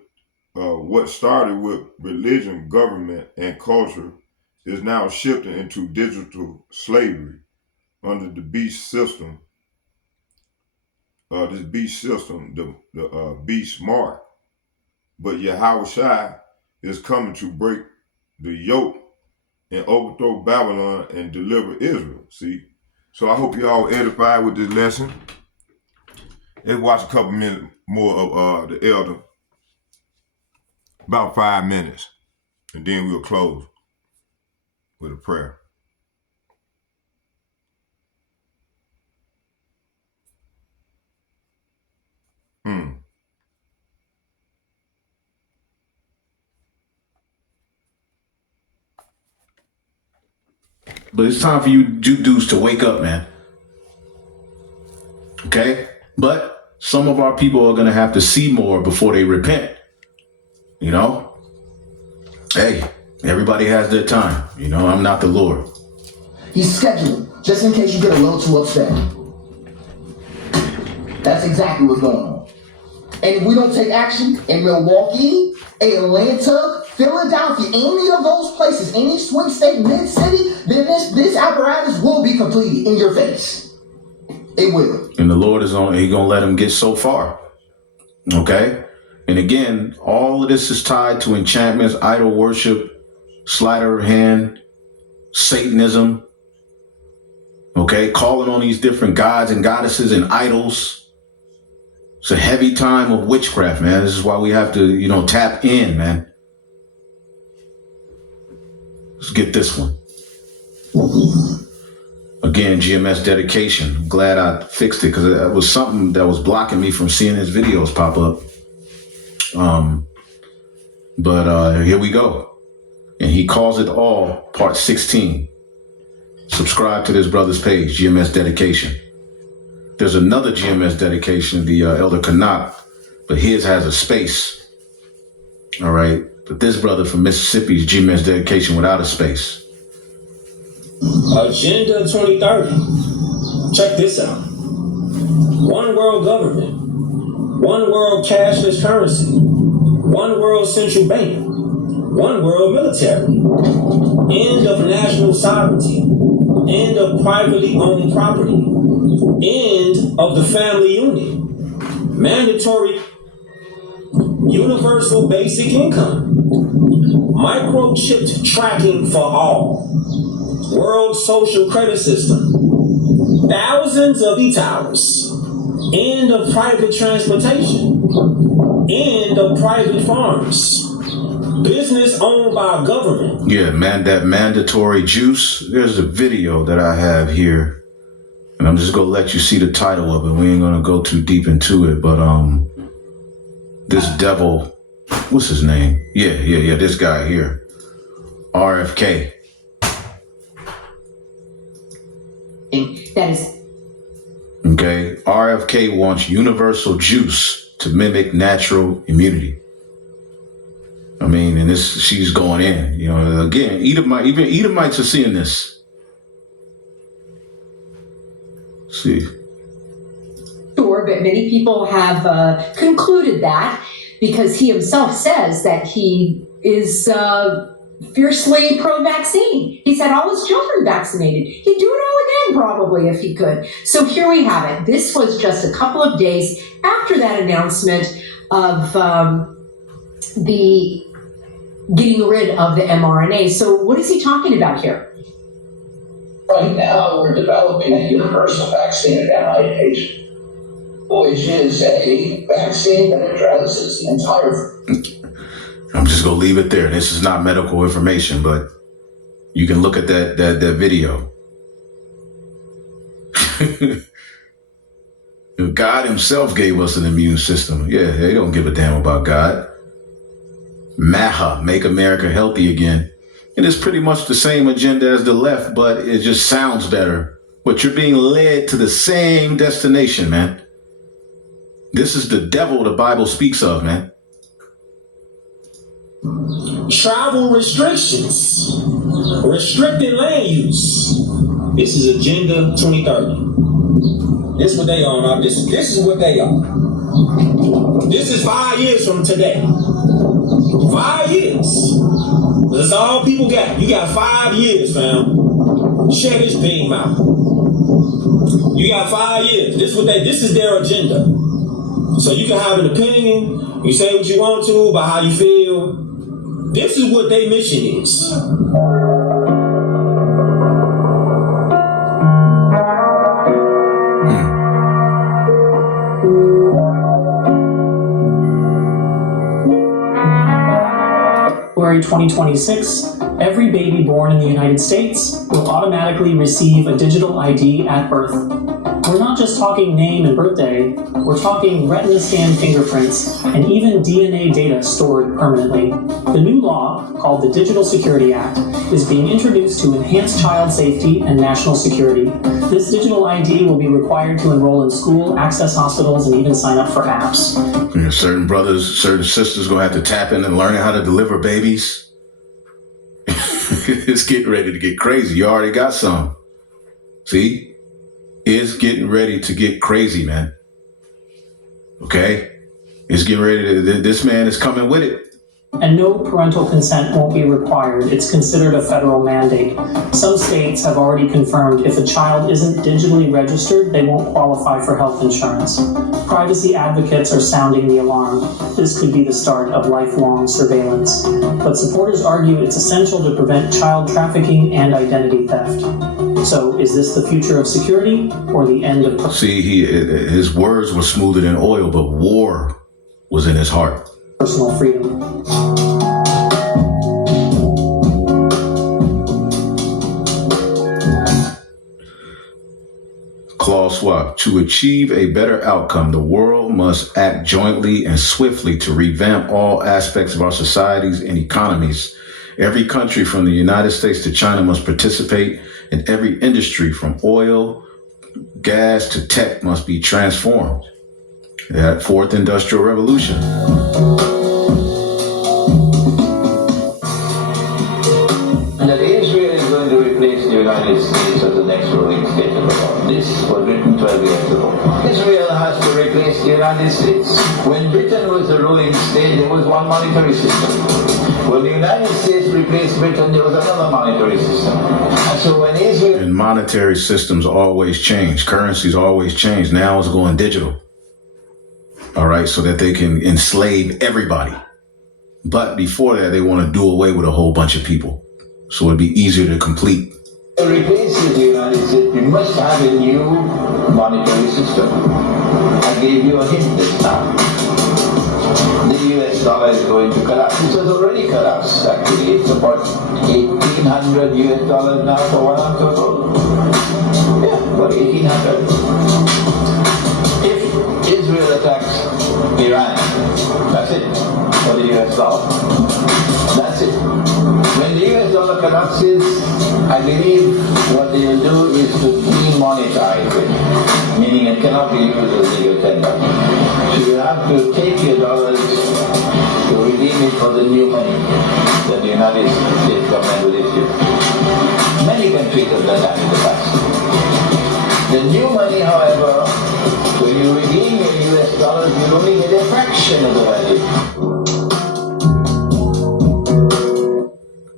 what started with religion, government, and culture is now shifting into digital slavery under the beast system. This beast system, the beast mark. But Yahweh Shai is coming to break the yoke and overthrow Babylon and deliver Israel. See? So I hope y'all edified with this lesson. Let's watch a couple minutes more of the elder. About 5 minutes. And then we'll close with a prayer. But it's time for you dudes to wake up, man. Okay? But some of our people are going to have to see more before they repent. You know? Hey, everybody has their time. You know, I'm not the Lord. He's scheduling, just in case you get a little too upset. That's exactly what's going on. And if we don't take action in Milwaukee, Atlanta, Philadelphia, any of those places, any swing state, mid-city, then this apparatus will be completed in your face. It will. And the Lord is going to let him get so far. Okay? And again, all of this is tied to enchantments, idol worship, sleight of hand, Satanism. Okay? Calling on these different gods and goddesses and idols. It's a heavy time of witchcraft, man. This is why we have to, tap in, man. Let's get this one. Again, GMS dedication. I'm glad I fixed it because it was something that was blocking me from seeing his videos pop up. But here we go. And he calls it all part 16. Subscribe to this brother's page, GMS dedication. There's another GMS dedication, the Elder Canuck, but his has a space. All right. But this brother from Mississippi's GMS dedication without a space. Agenda 2030. Check this out. One world government. One world cashless currency. One world central bank. One world military. End of national sovereignty. end of privately owned property, end of the family unit, mandatory universal basic income, microchipped tracking for all, world social credit system, thousands of e-towers, end of private transportation, end of private farms, business owned by government. Yeah, man, that mandatory juice. There's a video that I have here, and I'm just gonna let you see the title of it. We ain't gonna go too deep into it, but this devil, what's his name? Yeah, this guy here, RFK. That is Okay, RFK wants universal juice to mimic natural immunity. I mean, and she's going in. You know, again, even Edomites are seeing this. See. sure, but many people have concluded that because he himself says that he is fiercely pro-vaccine. He's had all his children vaccinated. He'd do it all again probably if he could. So here we have it. This was just a couple of days after that announcement of the getting rid of the mRNA. So what is he talking about here? Right now, we're developing a universal vaccine at NIH, which is a vaccine that addresses the entire. I'm just gonna leave it there. This is not medical information, but you can look at that video. God himself gave us an immune system. Yeah, they don't give a damn about God. MAHA, Make America Healthy Again. And it's pretty much the same agenda as the left, but it just sounds better. But you're being led to the same destination, man. This is the devil the Bible speaks of, man. Travel restrictions, restricting land use. This is Agenda 2030. This is what they are now. This is what they are. This is 5 years from today. 5 years. That's all people got. You got 5 years, fam. Share this beam out. You got 5 years. This is their agenda. So you can have an opinion. You say what you want to about how you feel. This is what their mission is. February 2026, every baby born in the United States will automatically receive a digital ID at birth. We're not just talking name and birthday, we're talking retina scan fingerprints and even DNA data stored permanently. The new law, called the Digital Security Act, is being introduced to enhance child safety and national security. This digital ID will be required to enroll in school, access hospitals, and even sign up for apps. You know, certain brothers, certain sisters gonna have to tap in and learn how to deliver babies. It's getting ready to get crazy. You already got some. See? It's getting ready to get crazy, man. Okay? It's getting ready to, this man is coming with it. And no parental consent won't be required. It's considered a federal mandate. Some states have already confirmed if a child isn't digitally registered, they won't qualify for health insurance. Privacy advocates are sounding the alarm. This could be the start of lifelong surveillance. But supporters argue it's essential to prevent child trafficking and identity theft. So is this the future of security or the end of... See, his words were smoother than oil, but war was in his heart. Personal freedom. Clause swap. To achieve a better outcome, the world must act jointly and swiftly to revamp all aspects of our societies and economies. Every country from the United States to China must participate, and every industry from oil, gas to tech must be transformed. That fourth industrial revolution. And that Israel is going to replace the United States as the next ruling state of the world. This was written 12 years ago. Israel has to replace the United States. When Britain was the ruling state, there was one monetary system. When the United States replaced Britain, there was another monetary system. And so when Israel... And monetary systems always change. Currencies always change. Now it's going digital. All right, so that they can enslave everybody. But before that, they want to do away with a whole bunch of people. So it'd be easier to complete. To replace the United States, we must have a new monetary system. I gave you a hint this time. The US dollar is going to collapse. It has already collapsed, actually. It's about $1,800 US now for 1 ounce of gold. Yeah, about 1,800. If Israel attacks Iran, that's it for the US dollar. That's it. When the US dollar collapses, I believe what they will do is to demonetize it, meaning it cannot be used as legal tender. So you have to take your dollars to redeem it for the new money that the United States government will issue. Many countries have done that in the past. The new money, however, when you redeem your US dollars, you only get a fraction of the value.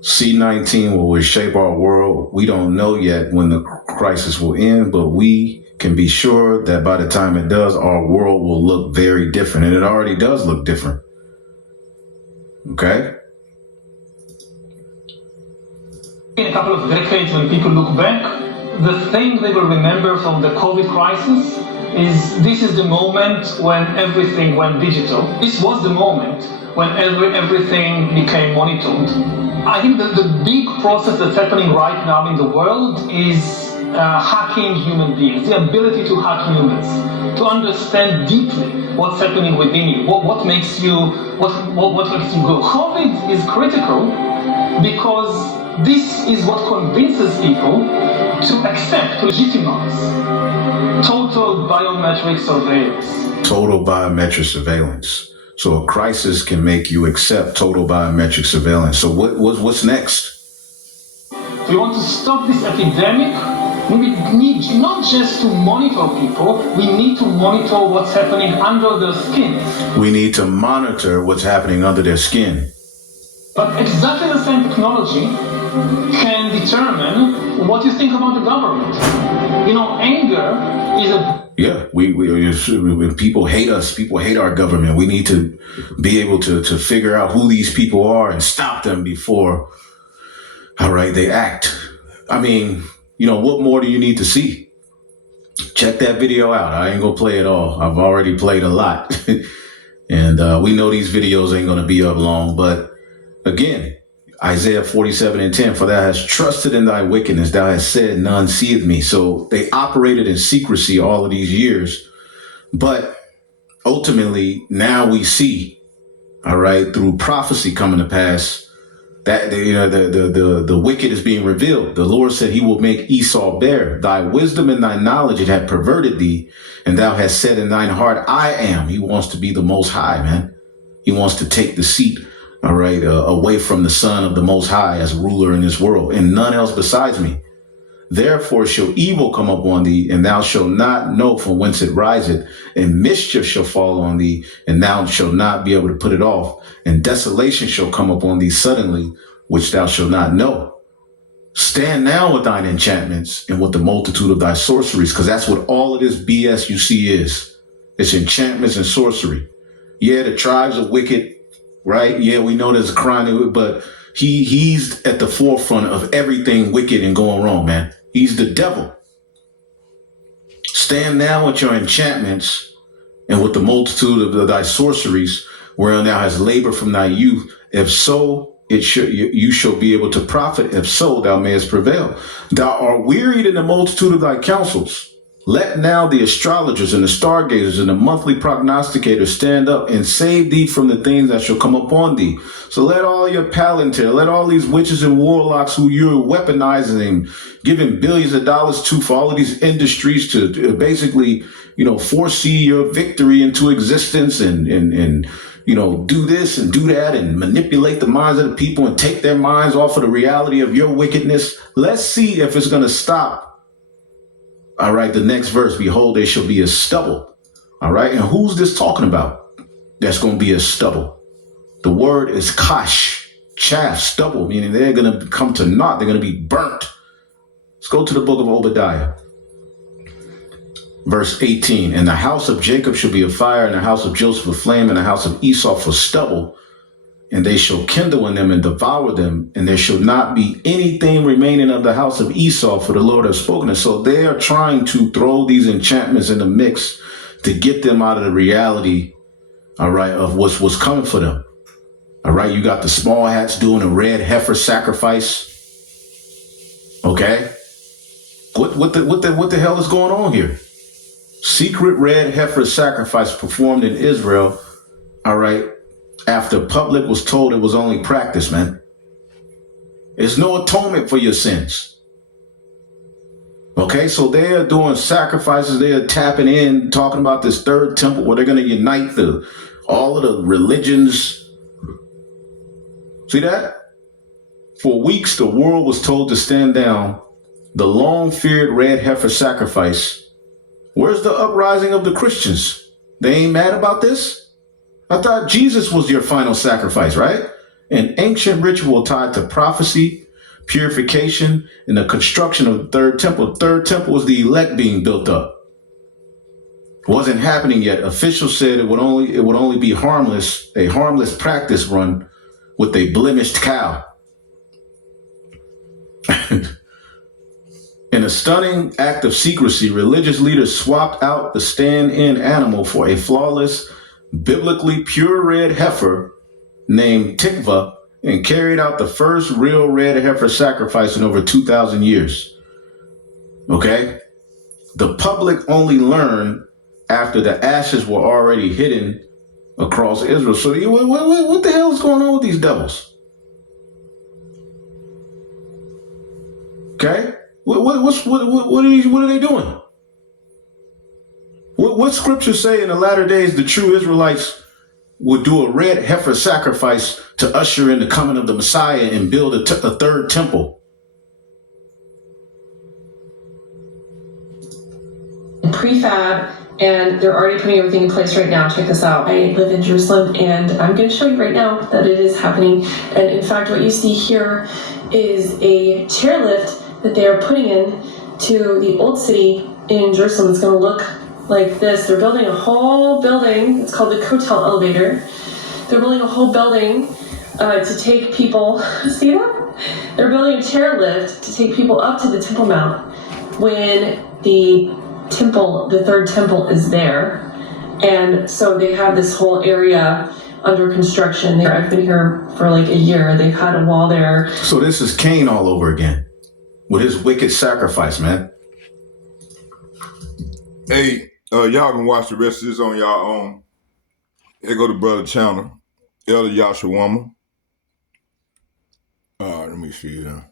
C-19 will reshape our world. We don't know yet when the crisis will end, but we can be sure that by the time it does, our world will look very different. And it already does look different. Okay? In a couple of decades, when people look back, the thing they will remember from the COVID crisis is this is the moment when everything went digital. This was the moment when everything became monitored. I think that the big process that's happening right now in the world is hacking human beings, the ability to hack humans, to understand deeply what's happening within you, what makes you go. COVID is critical because this is what convinces people to accept, to legitimize total biometric surveillance. Total biometric surveillance. So a crisis can make you accept total biometric surveillance. So what's next? We want to stop this epidemic. We need not just to monitor people, we need to monitor what's happening under their skin. We need to monitor what's happening under their skin. But exactly the same technology can determine what you think about the government. You know, anger is a... Yeah, when people hate us, people hate our government. We need to be able to figure out who these people are and stop them before, all right, they act. I mean, you know, what more do you need to see? Check that video out. I ain't gonna play it all. I've already played a lot. And we know these videos ain't gonna be up long, but again, Isaiah 47:10, for thou hast trusted in thy wickedness, thou hast said, none seeth me. So they operated in secrecy all of these years. But ultimately, now we see, all right, through prophecy coming to pass, that the wicked is being revealed. The Lord said he will make Esau bare. Thy wisdom and thy knowledge, it had perverted thee, and thou hast said in thine heart, I am. He wants to be the Most High, man. He wants to take the seat, all right, away from the Son of the Most High as ruler in this world, and none else besides me. Therefore shall evil come upon thee, and thou shalt not know from whence it riseth, and mischief shall fall on thee, and thou shalt not be able to put it off, and desolation shall come upon thee suddenly, which thou shalt not know. Stand now with thine enchantments and with the multitude of thy sorceries, because that's what all of this BS you see is. It's enchantments and sorcery. Yeah, the tribes are wicked. Right? Yeah, we know there's a crime, but he's at the forefront of everything wicked and going wrong, man. He's the devil. Stand now with your enchantments and with the multitude of thy sorceries, wherein thou hast labored from thy youth. If so, you shall be able to profit. If so, thou mayest prevail. Thou art wearied in the multitude of thy counsels. Let now the astrologers and the stargazers and the monthly prognosticators stand up and save thee from the things that shall come upon thee. So let all your palantir, let all these witches and warlocks who you're weaponizing and giving billions of dollars to for all of these industries to basically, you know, foresee your victory into existence and you know, do this and do that and manipulate the minds of the people and take their minds off of the reality of your wickedness. Let's see if it's going to stop. All right, the next verse, behold, they shall be as stubble. All right, and who's this talking about? That's going to be as stubble. The word is kash. chaff, stubble, meaning they're going to come to naught. They're going to be burnt. Let's go to the book of Obadiah. Verse 18, and the house of Jacob shall be a fire, and the house of Joseph a flame, and the house of Esau for stubble, and they shall kindle in them and devour them, and there shall not be anything remaining of the house of Esau, for the Lord has spoken it. So they are trying to throw these enchantments in the mix to get them out of the reality, all right, of what's coming for them. All right, you got the small hats doing a red heifer sacrifice. Okay, what the hell is going on here? Secret red heifer sacrifice performed in Israel, all right, after public was told it was only practice, man. There's no atonement for your sins. Okay, so they are doing sacrifices. They are tapping in, talking about this third temple where they're going to unite all of the religions. See that? For weeks, the world was told to stand down. The long-feared red heifer sacrifice. Where's the uprising of the Christians? They ain't mad about this? I thought Jesus was your final sacrifice, right? An ancient ritual tied to prophecy, purification, and the construction of the third temple. The third temple was the elect being built up. It wasn't happening yet. Officials said it would only be a harmless practice run with a blemished cow. In a stunning act of secrecy, religious leaders swapped out the stand-in animal for a flawless, biblically pure red heifer named Tikva and carried out the first real red heifer sacrifice in over 2,000 years. Okay? The public only learned after the ashes were already hidden across Israel. So what the hell is going on with these devils? Okay? What are they doing? What scriptures say in the latter days the true Israelites would do a red heifer sacrifice to usher in the coming of the Messiah and build a third temple? Prefab, and they're already putting everything in place right now. Check this out. I live in Jerusalem, and I'm going to show you right now that it is happening. And in fact, what you see here is a chairlift that they are putting in to the old city in Jerusalem. It's going to look like this. They're building a whole building. It's called the Kotel Elevator. They're building a whole building to take people. See that? They're building a chairlift to take people up to the Temple Mount when the third temple is there. And so they have this whole area under construction. I've been here for like a year. They've had a wall there. So this is Cain all over again with his wicked sacrifice, man. Hey, y'all can watch the rest of this on y'all own. Here go the brother channel, Elder Yashawama. Let me see here.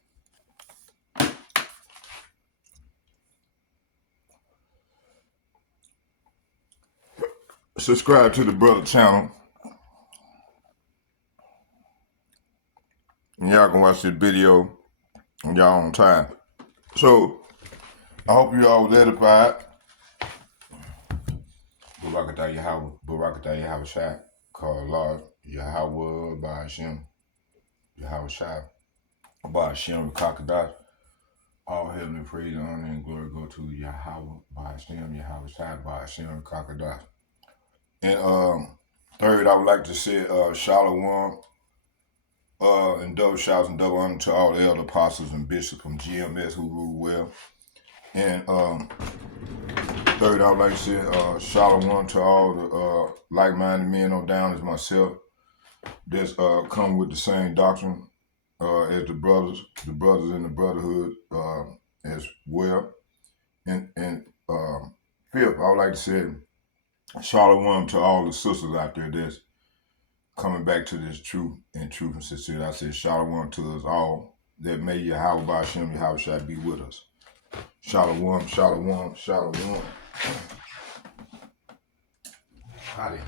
Subscribe to the brother channel. And y'all can watch this video on y'all own time. So, I hope you all was edified. Barakatah Yahweh Shai, called Lord Yahweh by Hashem, Yahweh Shai, by Hashem Kakadash. All heavenly praise, honor, and glory go to Yahweh by Hashem, Yahweh Shai, by Hashem Kakadash. And third, I would like to say Shalom and double shouts and double honor to all the elder apostles and bishops from GMS who rule well. And third, I would like to say Shalom to all the like-minded men on down as myself that's come with the same doctrine as the brothers in the brotherhood as well. And fifth, I would like to say Shalom to all the sisters out there that's coming back to this truth and sincerity. I say Shalom to us all, that may Yahweh by Hashem, Yahweh shall be with us. Shalom, shalom, shalom. Out of here.